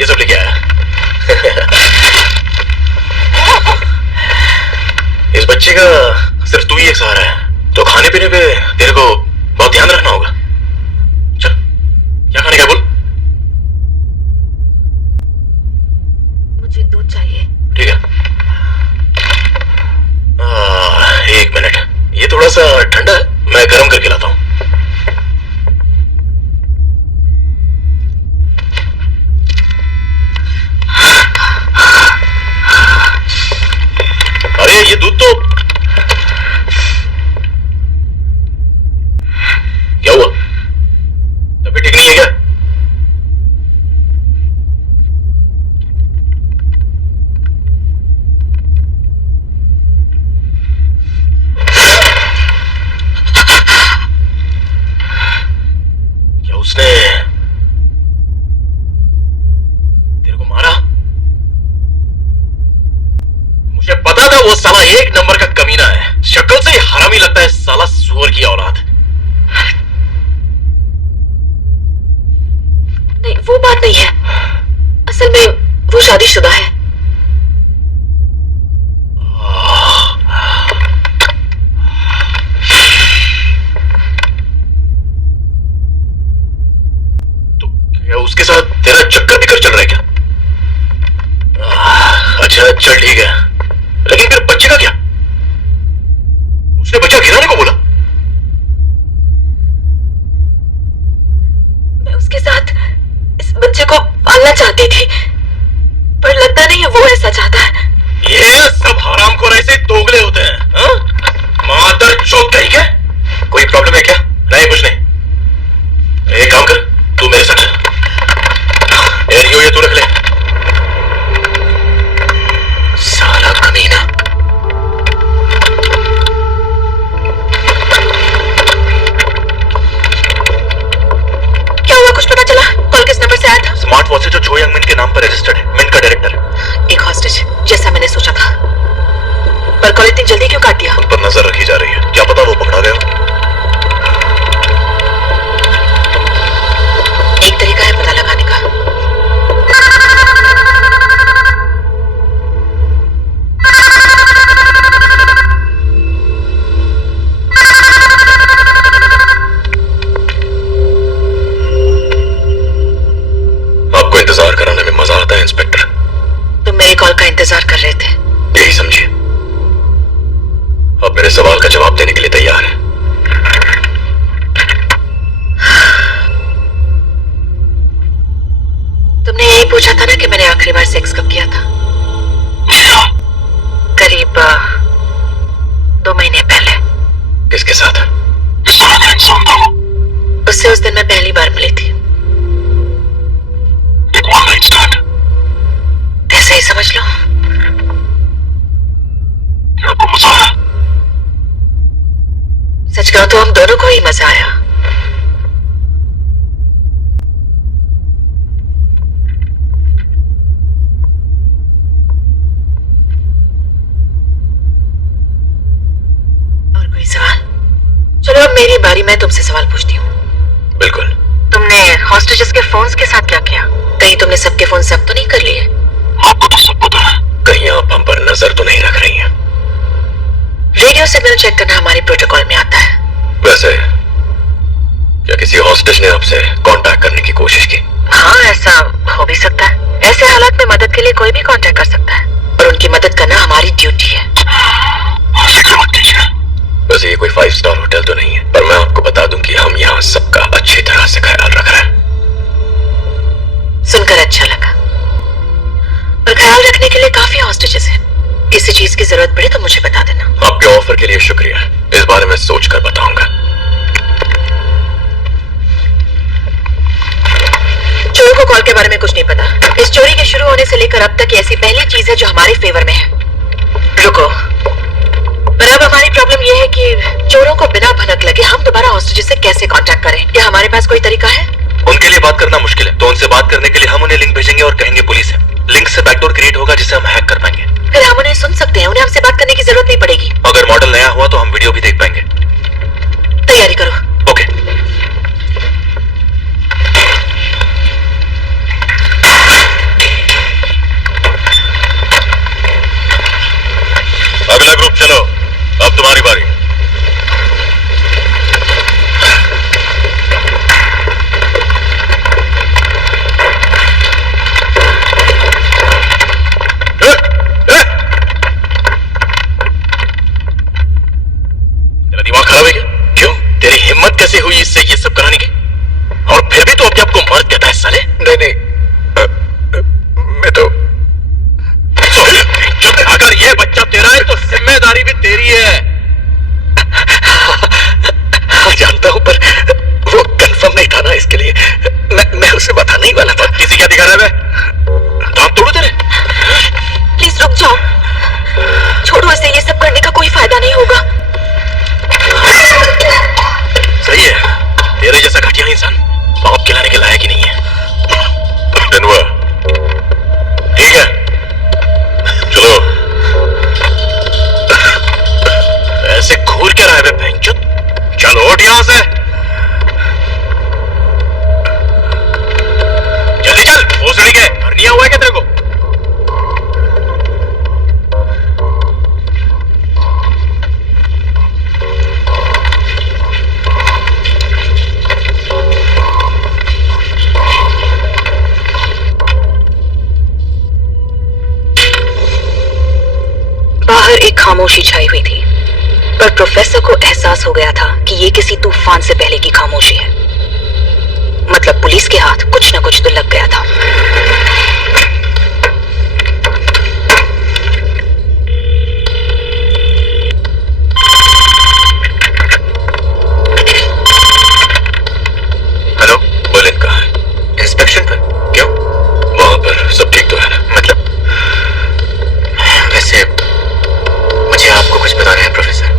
ये सब लेके आया। इस बच्ची का सिर्फ तू ही एक सहारा है, तो खाने पीने पे तेरे को बहुत ध्यान रखना होगा। चल, क्या खाने का बोल। मुझे दूध चाहिए। ठीक है। एक मिनट, ये थोड़ा सा ठंडा है, मैं गर्म करके लाता हूँ। अरे ये दूध तो क्या हुआ? तबीयत ठीक नहीं है क्या? क्या उसने तेरे को मारा? मुझे पता था वो साला एक नंबर का कमीना है, शक्ल से ही हरामी लगता है साला, सुअर की औलाद। नहीं, वो बात नहीं है। असल में वो शादीशुदा है। तो क्या उसके साथ तेरा चक्कर बिकर चल रहा है क्या? अच्छा चल ठीक है, लेकिन फिर बच्चे का क्या? उसने बच्चा गिराने को बोला। मैं उसके साथ इस बच्चे को पालना चाहती थी, पर लगता नहीं है वो ऐसा चाहता है। ये सब हरामखोर ऐसे दोगले होते हैं, हाँ? मादर चौथ कहीं क्या? कोई प्रॉब्लम है क्या? नहीं, कुछ नहीं। एक काम कर, तू मेरे साथ चल। ये तू रख ले। साला कमीना। क्या हुआ, कुछ पता चला? कॉल किस नंबर से आया था? स्मार्ट वॉच जो छो यंग मिन के नाम पर रजिस्टर्ड है, मिन का डायरेक्टर है। एक हॉस्टेज, जैसा मैंने सोचा था। पर कॉल इतनी जल्दी क्यों काट दिया? उन पर नजर रखी जा रही है, क्या पता वो पकड़ा गया हो। एक तरीका है पता लगाने का। आपको इंतजार कराने में मजा आता है इंस्पेक्टर। तुम मेरे कॉल का इंतजार कर रहे थे। यही समझिए। अब मेरे सवाल का जवाब देने के लिए तैयार है। तुमने यही पूछा था ना कि मैंने आखिरी बार सेक्स कब किया था? करीब 2 महीने पहले। किसके साथ? उससे उस दिन मैं पहली बार मिली थी। ऐसे ही समझ लो। सच कहूं तो हम दोनों को ही मजा आया। और कोई सवाल? चलो अब मेरी बारी, मैं तुमसे सवाल पूछती हूँ। बिल्कुल। तुमने हॉस्टेजेस के फोन्स के साथ क्या किया? कहीं तुमने सबके फोन जब्त तो नहीं कर लिए? आपको तो सब पता है। कहीं आप हम पर नजर तो नहीं रख रही हैं? रेडियो सिग्नल चेक करना हमारे प्रोटोकॉल में आता है। वैसे क्या किसी हॉस्टेज ने आपसे कांटेक्ट करने की कोशिश की? हाँ, ऐसा हो भी सकता है। ऐसे हालात में मदद के लिए कोई भी कांटेक्ट कर सकता है, और उनकी मदद करना हमारी ड्यूटी है। वैसे ये कोई 5 स्टार होटल तो नहीं है, पर मैं आपको बता दूं कि हम यहाँ सबका अच्छी तरह से ख्याल रख रहे हैं। सुनकर अच्छा लगा। पर ख्याल रखने के लिए काफी हॉस्टेजेस हैं। किसी चीज की जरूरत पड़े तो मुझे बता देना। आपके ऑफर के लिए शुक्रिया, इस बारे में सोचकर बताऊंगा। चोर को कॉल के बारे में कुछ नहीं पता। इस चोरी के शुरू होने से लेकर अब तक ऐसी पहली चीज है जो हमारे फेवर में है। रुको, पर अब हमारी प्रॉब्लम यह है कि चोरों को बिना भनक लगे हम दोबारा हॉस्टेजेस से कैसे कांटेक्ट करें? क्या हमारे पास कोई तरीका है? उनके लिए बात करना मुश्किल है, तो उनसे बात करने के लिए हम उन्हें लिंक भेजेंगे और कहेंगे पुलिस है। लिंक से बैकडोर क्रिएट होगा जिसे हम हैक कर पाएंगे। फिर हम उन्हें सुन सकते हैं, उन्हें हमसे बात करने की जरूरत नहीं पड़ेगी। अगर मॉडल नया हुआ तो हम वीडियो भी देख पाएंगे। तैयारी करो। ओके। साले? नहीं नहीं, मैं तो सोहेल, अगर ये बच्चा तेरा है तो जिम्मेदारी भी तेरी है। हाँ जानता हूँ, पर वो कंफर्म नहीं था ना, इसके लिए मैं उसे बताने ही वाला था। किसी क्या दिखा रहा है? दांत तोड़ू तेरे? प्लीज रुक जाओ, छोड़ो इसे, ये सब करने का कोई फायदा नहीं होगा। सही है, तेरे जैसा घटिया इंसान बाप खिलाने के लायक ही नहीं है। धनवा, ठीक है, चलो। ऐसे घूर के रहा है बहनचोद, चलो उठ यहां से, जल्दी चल। भोसड़ी के हरनिया हुआ है क्या तेरे को? बाहर एक खामोशी छाई हुई थी, पर प्रोफेसर को एहसास हो गया था कि ये किसी तूफान से पहले की खामोशी है। मतलब पुलिस के हाथ कुछ न कुछ तो लग गया था। हेलो, बोले कहाँ है? इंस्पेक्शन पर। क्यों, वहां पर सब ठीक तो है ना? मतलब वैसे मुझे आपको कुछ बताना है प्रोफेसर।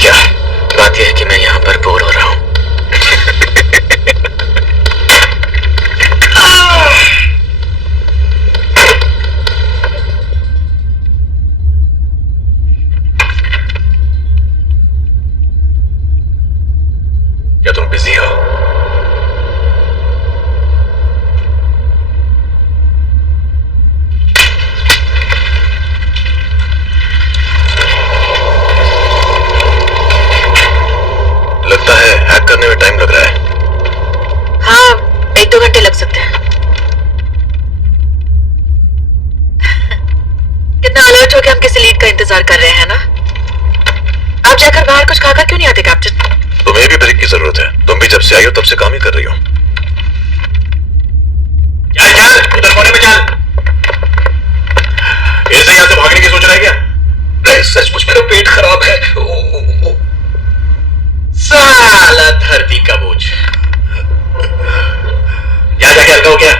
क्या बात यह है कि मैं यहाँ पर बोर हो रहा हूँ। क्या तुम बिजी हो? लगता है हैक करने में टाइम लग रहा है। हाँ, 1-2 घंटे लग सकते हैं। कितना अलर्ट हो के हम किसी लीड का इंतजार कर रहे हैं ना। आप जाकर बाहर कुछ खाकर क्यों नहीं आते कैप्टन? तुम्हें भी ब्रेक की जरूरत है, तुम भी जब से आई हो तब से काम ही कर रही हो। चल चल, उधर कोने में चल। ऐसे यहां से भागने की सोच रहा है क्या? नहीं, सचमुच मेरा पेट खराब है। साला धरती का बोझ। जा जाके हल्का हो क्या?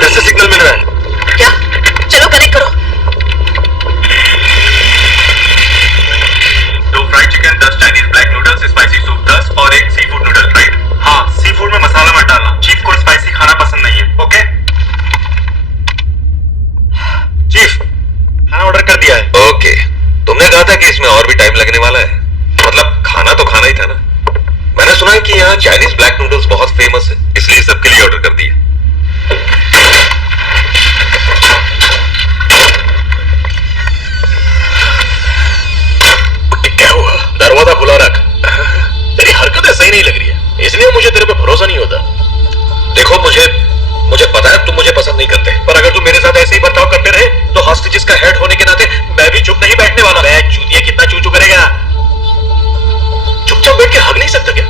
कैसे सिग्नल मिल रहा है? क्या? चलो कनेक्ट करो। 2 fried chicken, 10 Chinese black noodles, spicy soup 10 और 1 सी फूड नूडल, राइट? हाँ, सी फूड में मसाला मत डालना, चीफ को स्पाइसी खाना पसंद नहीं है। ओके चीफ, खाना ऑर्डर कर दिया है। ओके, तुमने कहा था कि इसमें और भी टाइम लगने वाला है। मतलब खाना तो खाना ही था ना। मैंने सुना है कि यहाँ चाइनीज ब्लैक नूडल्स बहुत फेमस है, इसलिए सबके लिए ऑर्डर कर दिया। क्या हुआ? दरवाजा खुला रख। तेरी हरकतें सही नहीं लग रही है, इसलिए मुझे तेरे पे भरोसा नहीं होता। देखो, मुझे पता है तुम मुझे पसंद नहीं करते, पर अगर तुम मेरे साथ ऐसे ही बर्ताव करते रहे तो हॉस्टेजेस का हेड होने के नाते मैं भी चुप नहीं बैठने वाला। मैं चूतिया कितना चूचू करेगा? चुपचाप बैठ के हग नहीं सकता क्या?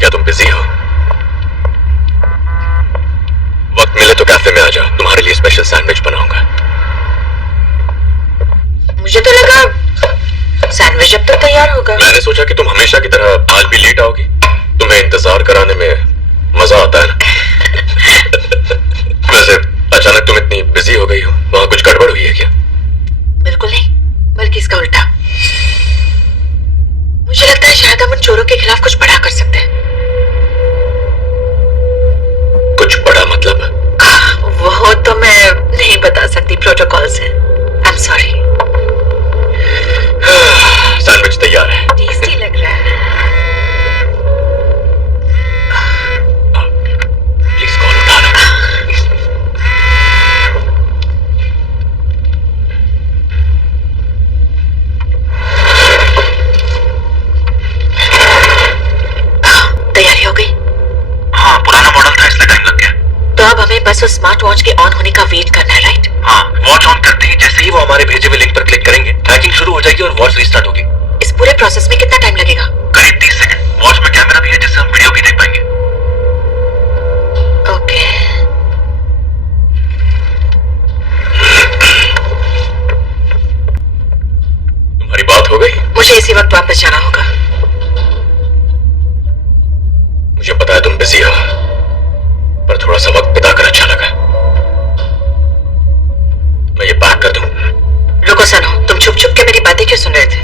क्या तुम बिजी हो? वक्त मिले तो कैफे में आ जाओ, तुम्हारे लिए स्पेशल सैंडविच बनाऊंगा। मुझे तो लगा सैंडविच जब तक तैयार होगा। मैंने सोचा कि तुम हमेशा की तरह आज भी लेट आओगी, तुम्हें इंतजार कराने में मजा आता है ना। वैसे अचानक तुम इतनी बिजी हो गई हो, वहां कुछ गड़बड़ हुई है क्या? बिल्कुल नहीं, बस उस स्मार्ट वॉच के ऑन होने का वेट करना है, राइट? हाँ, वॉच ऑन करते ही जैसे ही वो हमारे भेजे हुए लिंक पर क्लिक करेंगे, ट्रैकिंग शुरू हो जाएगी और वॉच रीस्टार्ट होगी। इस पूरे प्रोसेस में कितना टाइम लगेगा? करीब 30 सेकंड। वॉच में कैमरा भी है जिससे हम वीडियो भी देख पाएंगे। ओके। तुम्हारी बात हो गई? मुझे इसी वक्त वापस जाना होगा। मुझे पता है तुम बिजी हो, पर थोड़ा सा वक्त बिताकर अच्छा लगा। मैं ये पैक कर दूं? रुको सनो, तुम छुप छुप के मेरी बातें क्यों सुन रहे थे?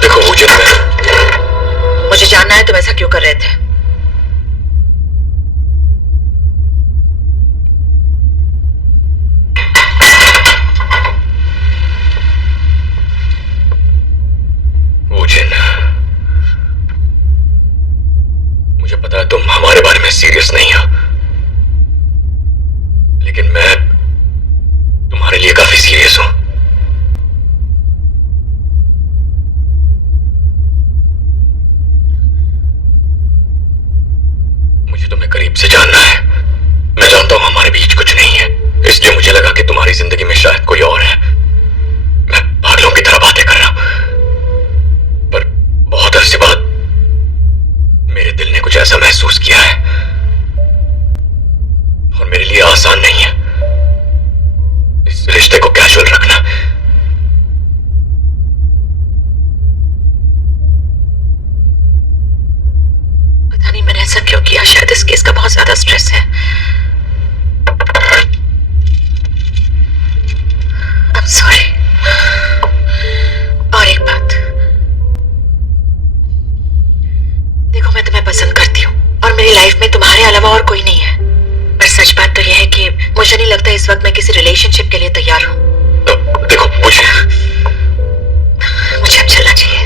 देखो वूजिन, मैं मुझे जानना है तुम ऐसा क्यों कर रहे थे। वूजिन, मुझे पता है तुम हमारे बारे में सीरियस नहीं हो, लेकिन मैं तुम्हारे लिए काफी सीरियस हूं। मुझे तुम्हें करीब से जानना है। मैं जानता हूं हमारे बीच कुछ नहीं है, इसलिए मुझे लगा कि तुम्हारी जिंदगी में शायद कोई और है। मैं पागलों की तरह बातें कर रहा हूं, पर बहुत अरसे बाद मेरे दिल ने कुछ ऐसा महसूस किया है, और मेरे लिए आसान नहीं है इस रिश्ते को कैजुअल रखना। पता नहीं मैंने ऐसा क्यों किया, शायद इस केस का बहुत ज्यादा स्ट्रेस है। I'm sorry। और एक बात, देखो मैं तुम्हें पसंद करती हूँ और मेरी लाइफ में तुम्हारे अलावा और कोई नहीं है, पर सच बात तो यह है कि मुझे नहीं लगता इस वक्त मैं किसी रिलेशनशिप के लिए तैयार हूँ। देखो मुझे अब चलना चाहिए।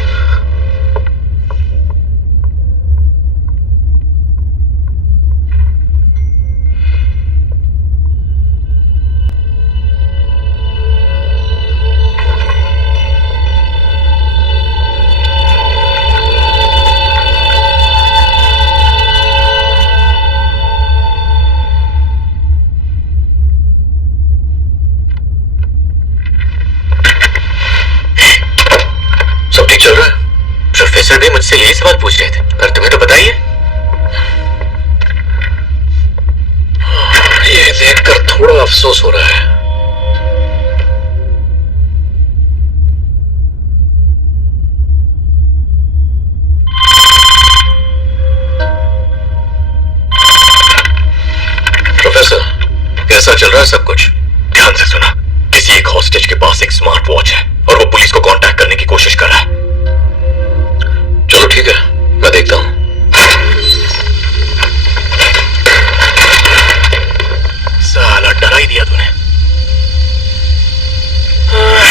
चल रहा है? प्रोफेसर भी मुझसे यही सवाल पूछ रहे थे, और तुम्हें तो बताइए। ये देखकर थोड़ा अफसोस हो रहा है। प्रोफेसर, कैसा चल रहा है सब कुछ? ध्यान से सुना। किसी एक हॉस्टेज के पास एक स्मार्ट वॉच है और वो पुलिस को कांटेक्ट करने की कोशिश कर रहा है। चलो ठीक है, मैं देखता हूं। साला डरा ही दिया तूने।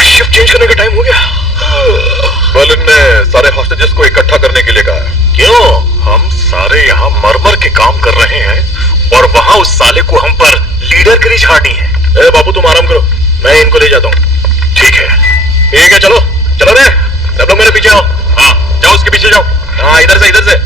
शिफ्ट चेंज करने का टाइम हो गया। बर्लिन ने सारे हॉस्टेजेस को इकट्ठा करने के लिए कहा है। क्यों? हम सारे यहाँ मरमर के काम कर रहे हैं और वहाँ उस साले को हम पर लीडर गिरी झाड़नी है। ए बाबू तुम आराम करो, मैं इनको ले जाता हूँ। ठीक है। ठीक है, चलो चलो रे, सब लोग मेरे पीछे आओ। हाँ, जाओ उसके पीछे जाओ। हाँ, इधर से इधर से।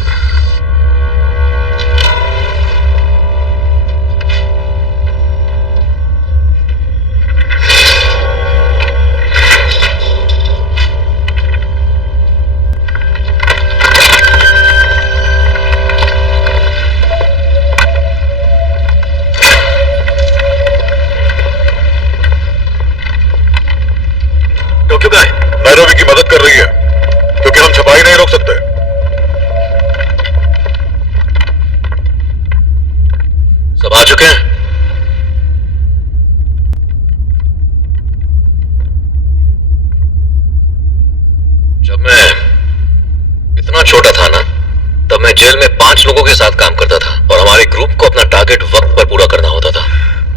टोक्यो का है? नैरोबी की मदद कर रही है, क्योंकि हम छपाई नहीं रोक सकते। सब आ चुके हैं? जब मैं इतना छोटा था ना, तब मैं जेल में 5 लोगों के साथ काम करता था और हमारे ग्रुप को अपना टारगेट वक्त पर पूरा करना होता था।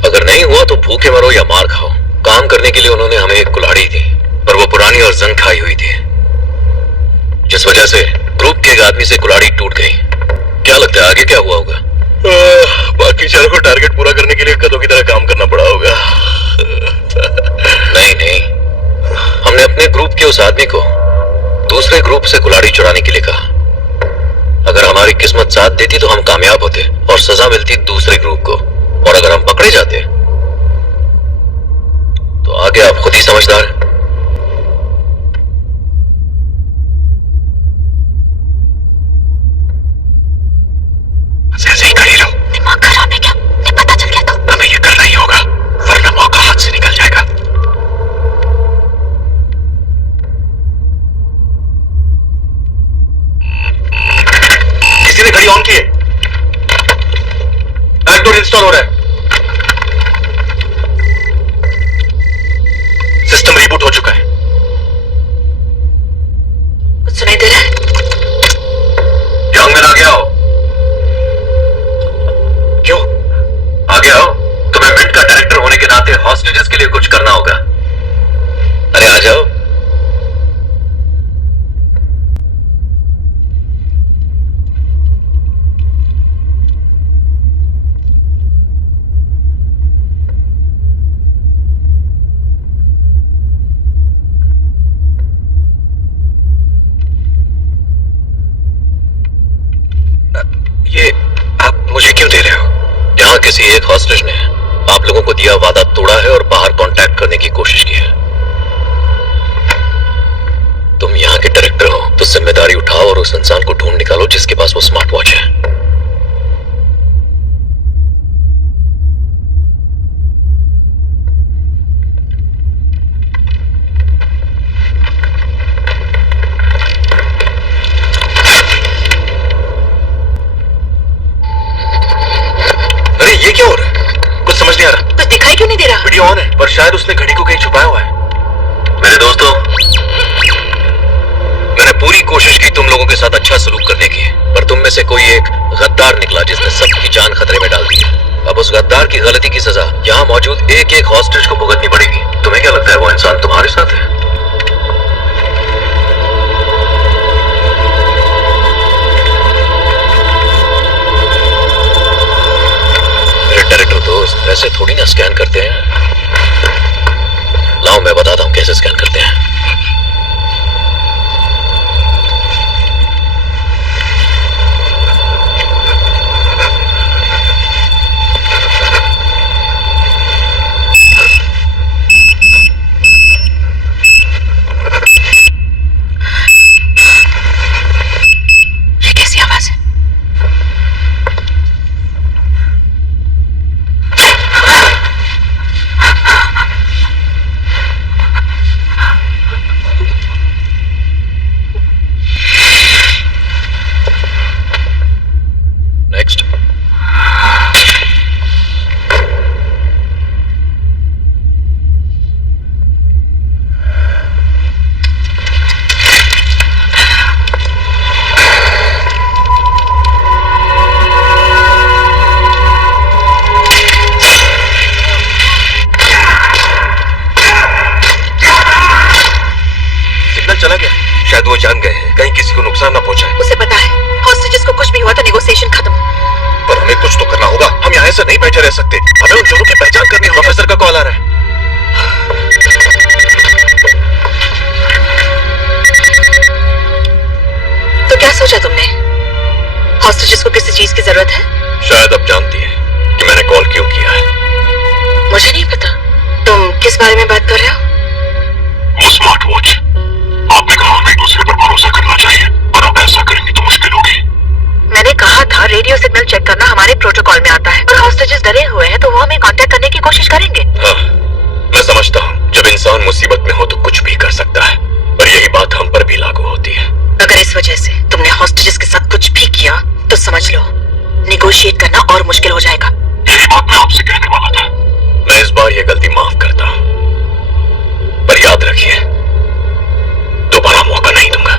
अगर नहीं हुआ तो भूखे मरो या मार खाओ। काम करने के लिए उन्होंने हमें एक कुल्हाड़ी दी, पर वो पुरानी और जंग खाई हुई थी, जिस वजह से ग्रुप के एक आदमी से कुल्हाड़ी टूट गई। क्या लगता है आगे क्या हुआ होगा? बाकी चारों को टारगेट पूरा करने के लिए गधों की तरह काम करना पड़ा होगा। नहीं नहीं, हमने अपने ग्रुप के उस आदमी को दूसरे ग्रुप से कुल्हाड़ी चुराने के लिए कहा। अगर हमारी किस्मत साथ देती तो हम कामयाब होते और सजा मिलती दूसरे ग्रुप को, और अगर हम पकड़े जाते तो आगे आप खुद ही समझदार हैं। ऐसे ही खड़ी रहो। दिमाग खराब है क्या? नहीं पता चल गया तो हमें ये करना ही होगा, वरना मौका हाथ से निकल जाएगा। किसी ने घड़ी ऑन की है। बैकडोर इंस्टॉल हो रहा है। सिस्टम रिबूट हो चुका है। कुछ सुनाई दे रहा है? यंग मैन आगे आओ। क्यों? आगे आओ, तुम्हें मिंट का डायरेक्टर होने के नाते हॉस्टेजेस के लिए कुछ करना होगा। अरे आ जाओ। ये आप मुझे क्यों दे रहे हो? यहाँ किसी एक हॉस्टेज ने आप लोगों को दिया वादा तोड़ा है और बाहर कांटेक्ट करने की कोशिश की है। तुम यहाँ के डायरेक्टर हो तो जिम्मेदारी उठाओ और उस इंसान को ढूंढ निकालो जिसके पास वो स्मार्ट वॉच है। अरे ये क्या हो रहा है? कुछ समझ नहीं आ रहा। कुछ दिखाई क्यों नहीं दे रहा? वीडियो ऑन है, पर शायद उसने घड़ी को कहीं छुपाया हुआ है। मेरे दोस्तों, मैंने पूरी कोशिश की तुम लोगों के साथ अच्छा सलूक करने की, पर तुम में से कोई एक गद्दार निकला जिसने सबकी जान खतरे में डाल दी। अब उस गद्दार की गलती की सजा यहाँ मौजूद एक एक हॉस्टेज को भुगतनी पड़ेगी। तुम्हें क्या लगता है वो इंसान तुम्हारे साथ है? मेरे डायरेक्टर दोस्त ऐसे थोड़ी ना स्कैन करते हैं। लाओ मैं बताता हूँ कैसे स्कैन करते हैं। ये कैसी आवाज है? नेक्स्ट। सिग्नल चला गया। शायद वो जान गए हैं, कहीं किसी को नुकसान ना पहुंचाए। उसे पता है हॉस्टेजेस को कुछ भी हुआ तो नेगोशिएशन खत्म। पर हमें कुछ तो करना होगा। हम यहाँ ऐसे नहीं बैठे रह सकते। हमें उन चोरों की पहचान करनी होगी। प्रोफेसर का कॉल आ रहा है। तो क्या सोचा तुमने? हॉस्टेजेस को किसी चीज की जरूरत है? शायद अब जानती है कि मैंने कॉल क्यों किया है। मुझे नहीं पता। तुम किस बारे में बात कर रहे हो? वो स्मार्ट वॉच। आपने कहा हमें एक दूसरे पर भरोसा करना चाहिए, और अब ऐसा करेंगे तो मुश्किल होगी। मैंने कहा था रेडियो सिग्नल चेक करना हमारे प्रोटोकॉल में आता है, और हॉस्टेजेस डरे हुए हैं तो वो हमें कांटेक्ट करने की कोशिश करेंगे। हाँ, मैं समझता हूँ जब इंसान मुसीबत में हो तो कुछ भी कर सकता है, पर यही बात हम पर भी लागू होती है। अगर इस वजह से तुमने हॉस्टेजेस के साथ कुछ भी किया तो समझ लो निगोशिएट करना और मुश्किल हो जाएगा। यही बात मैं आपसे कहने वाला था। मैं इस बार ये गलती माफ करता हूँ, पर याद रखिए दोबारा मौका नहीं दूंगा।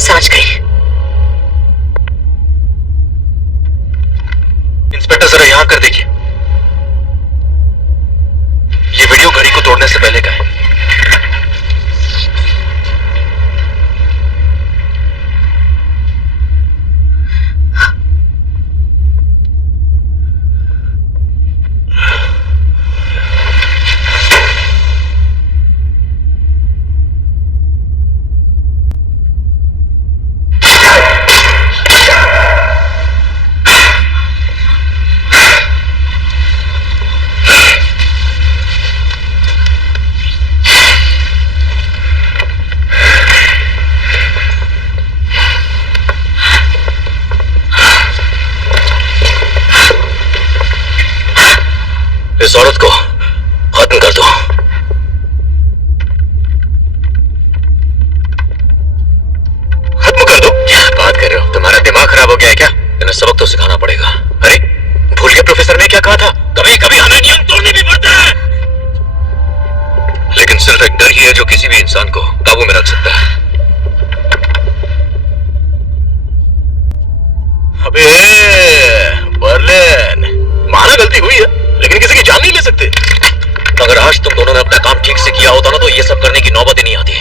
समझ गई। इंस्पेक्टर जरा यहाँ कर देखिए। ये वीडियो घड़ी को तोड़ने से पहले इस औरत को खत्म कर दो। खत्म कर दो? क्या बात कर रहे हो? तुम्हारा दिमाग खराब हो गया है क्या? इन्हें सबक तो सिखाना पड़ेगा। अरे भूल गए प्रोफेसर ने क्या कहा था? कभी कभी हमें नियम तोड़ने भी पड़ता है। लेकिन सिर्फ एक डर ही है जो किसी भी इंसान को काबू में रख सकता है। अबे बर्लिन, माना गलती हुई है, लेकिन किसी की जान नहीं ले सकते। अगर आज तुम दोनों ने अपना काम ठीक से किया होता ना तो ये सब करने की नौबत ही नहीं आती।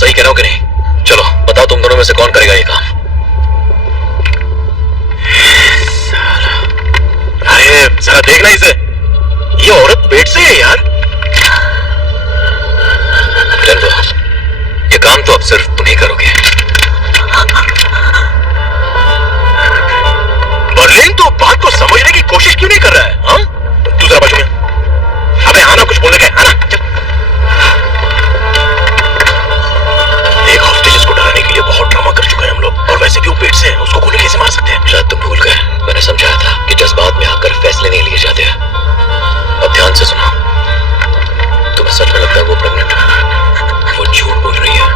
सही कह रहा हो कि नहीं? चलो बताओ तुम दोनों में से कौन करेगा ये काम? अरे जरा देखना इसे, ये औरत पेट से है यार। रहने दो, ये काम तो अब सिर्फ तुम ही करोगे। बर्लिन, तू बात को समझने की कोशिश क्यों नहीं कर रहा है? हाँ, दूसरा बाजू में। अबे आना, कुछ बोलने का आना। चल। एक हॉस्टेजेस को डराने के लिए बहुत ड्रामा कर चुके हैं हम लोग, और वैसे भी वो पेट से है, उसको गोली कैसे मार सकते हैं? शायद तुम भूल गए, मैंने समझाया था कि जज्बात में आकर फैसले नहीं लिए जाते। अब ध्यान से सुनो, तुम्हें सच में लगता है वो प्रेग्नेंट है? वो झूठ बोल रही है।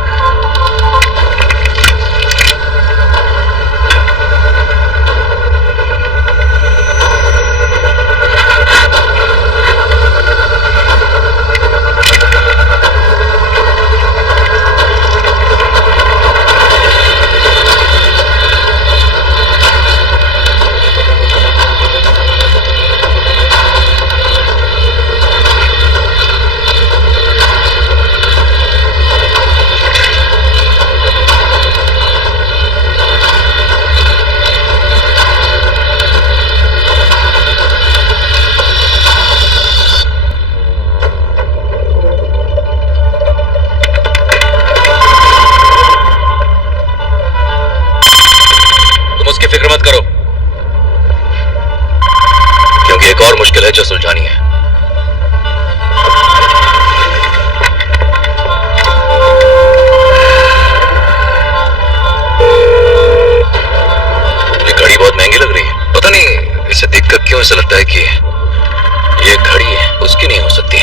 फिक्र मत करो, क्योंकि एक और मुश्किल है जो सुलझानी है। ये घड़ी बहुत महंगी लग रही है। पता नहीं इसे देखकर क्यों ऐसा लगता है कि ये घड़ी है उसकी नहीं हो सकती।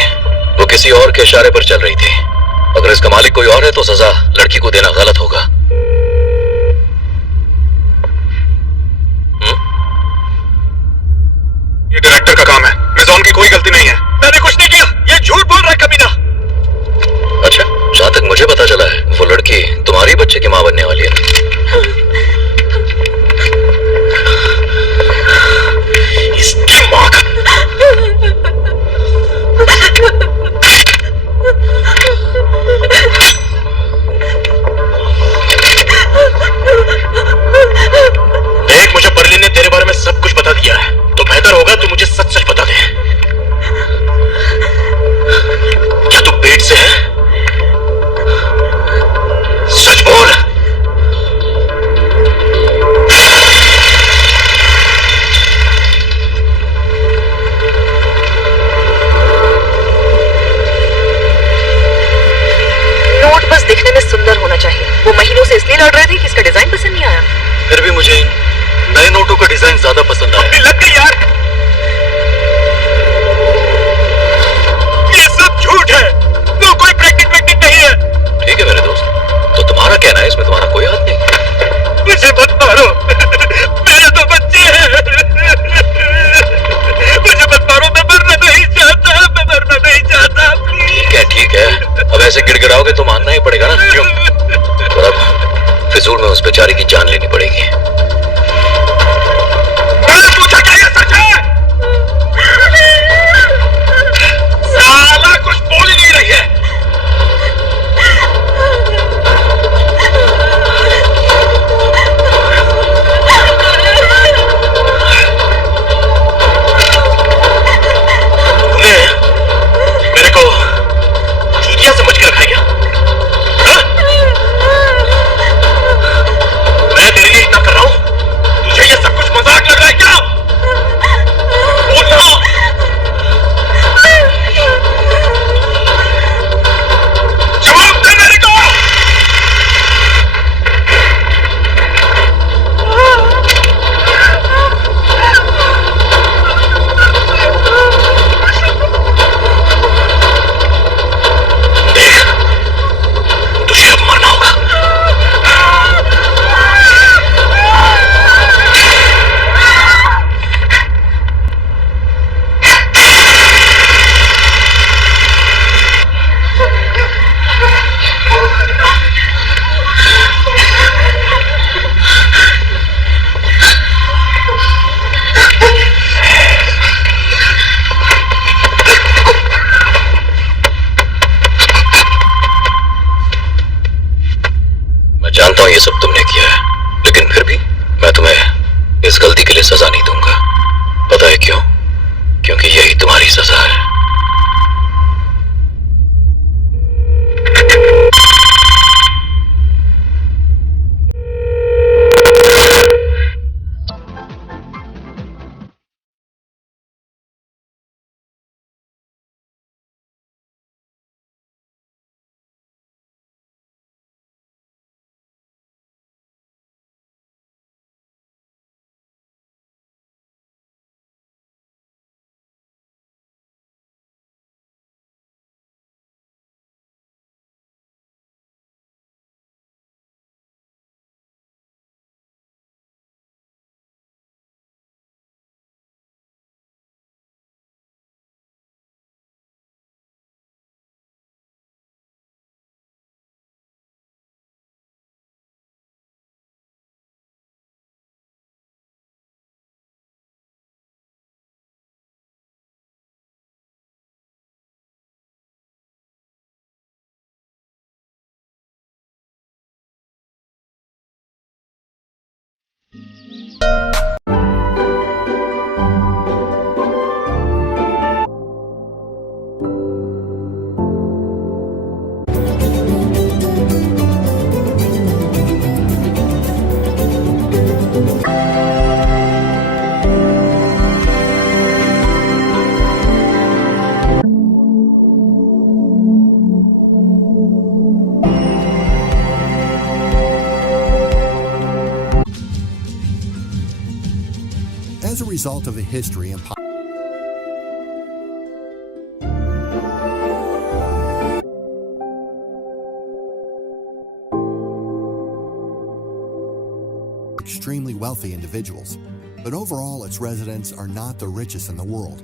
वो किसी और के इशारे पर चल रही थी। अगर इसका मालिक कोई और है तो सजा लड़की को देना गलत होगा। ये डायरेक्टर का काम है, मिज़ोन की कोई गलती नहीं है। मैंने कुछ नहीं किया, ये झूठ बोल रहा है कमीना। अच्छा, जहां तक मुझे पता चला है वो लड़की तुम्हारी बच्चे की मां बनने वाली है। इसकी मां का देख, मुझे बर्लिन ने तेरे बारे में सब कुछ बता दिया है, तो बेहतर होगा तू मुझे सच सच बता दे। क्या तू पेट से है? सच बोल। नोट बस दिखने में सुंदर होना चाहिए। वो महीनों से इसलिए लड़ रहे थे कि इसका डिजाइन पसंद नहीं आया। फिर भी मुझे नए नोटों का डिजाइन ज्यादा पसंद आया। अभी लग गई यार, ये सब झूठ है। तू कोई प्रेग्नेंट नहीं है। ठीक है मेरे दोस्त, तो तुम्हारा कहना है इसमें तुम्हारा कोई हाथ नहीं। मुझे मत मारो, मेरे तो बच्चे हैं। मुझे मत मारो, मैं मरना नहीं चाहता, मैं मरना नहीं चाहता, प्लीज। ठीक है, अब ऐसे गिड़गिड़ाओगे तो मानना ही पड़ेगा ना। क्यों? और अब फिजूल में उस बेचारे की जान लेनी पड़ेगी। मैंने पूछा क्या ये सच है? साला कुछ बोल ही नहीं रही है। तुमने मेरे को चूतिया समझ के रखा है क्या? हाँ? मैं तेरे लिए इतना कर रहा हूं, हाँ, ये सब तुमने किया है, लेकिन फिर भी मैं तुम्हें इस गलती के लिए सजा नहीं दूंगा। पता है क्यों? क्योंकि यही तुम्हारी सजा है। As a result of the history and extremely wealthy individuals, but overall its residents are not the richest in the world.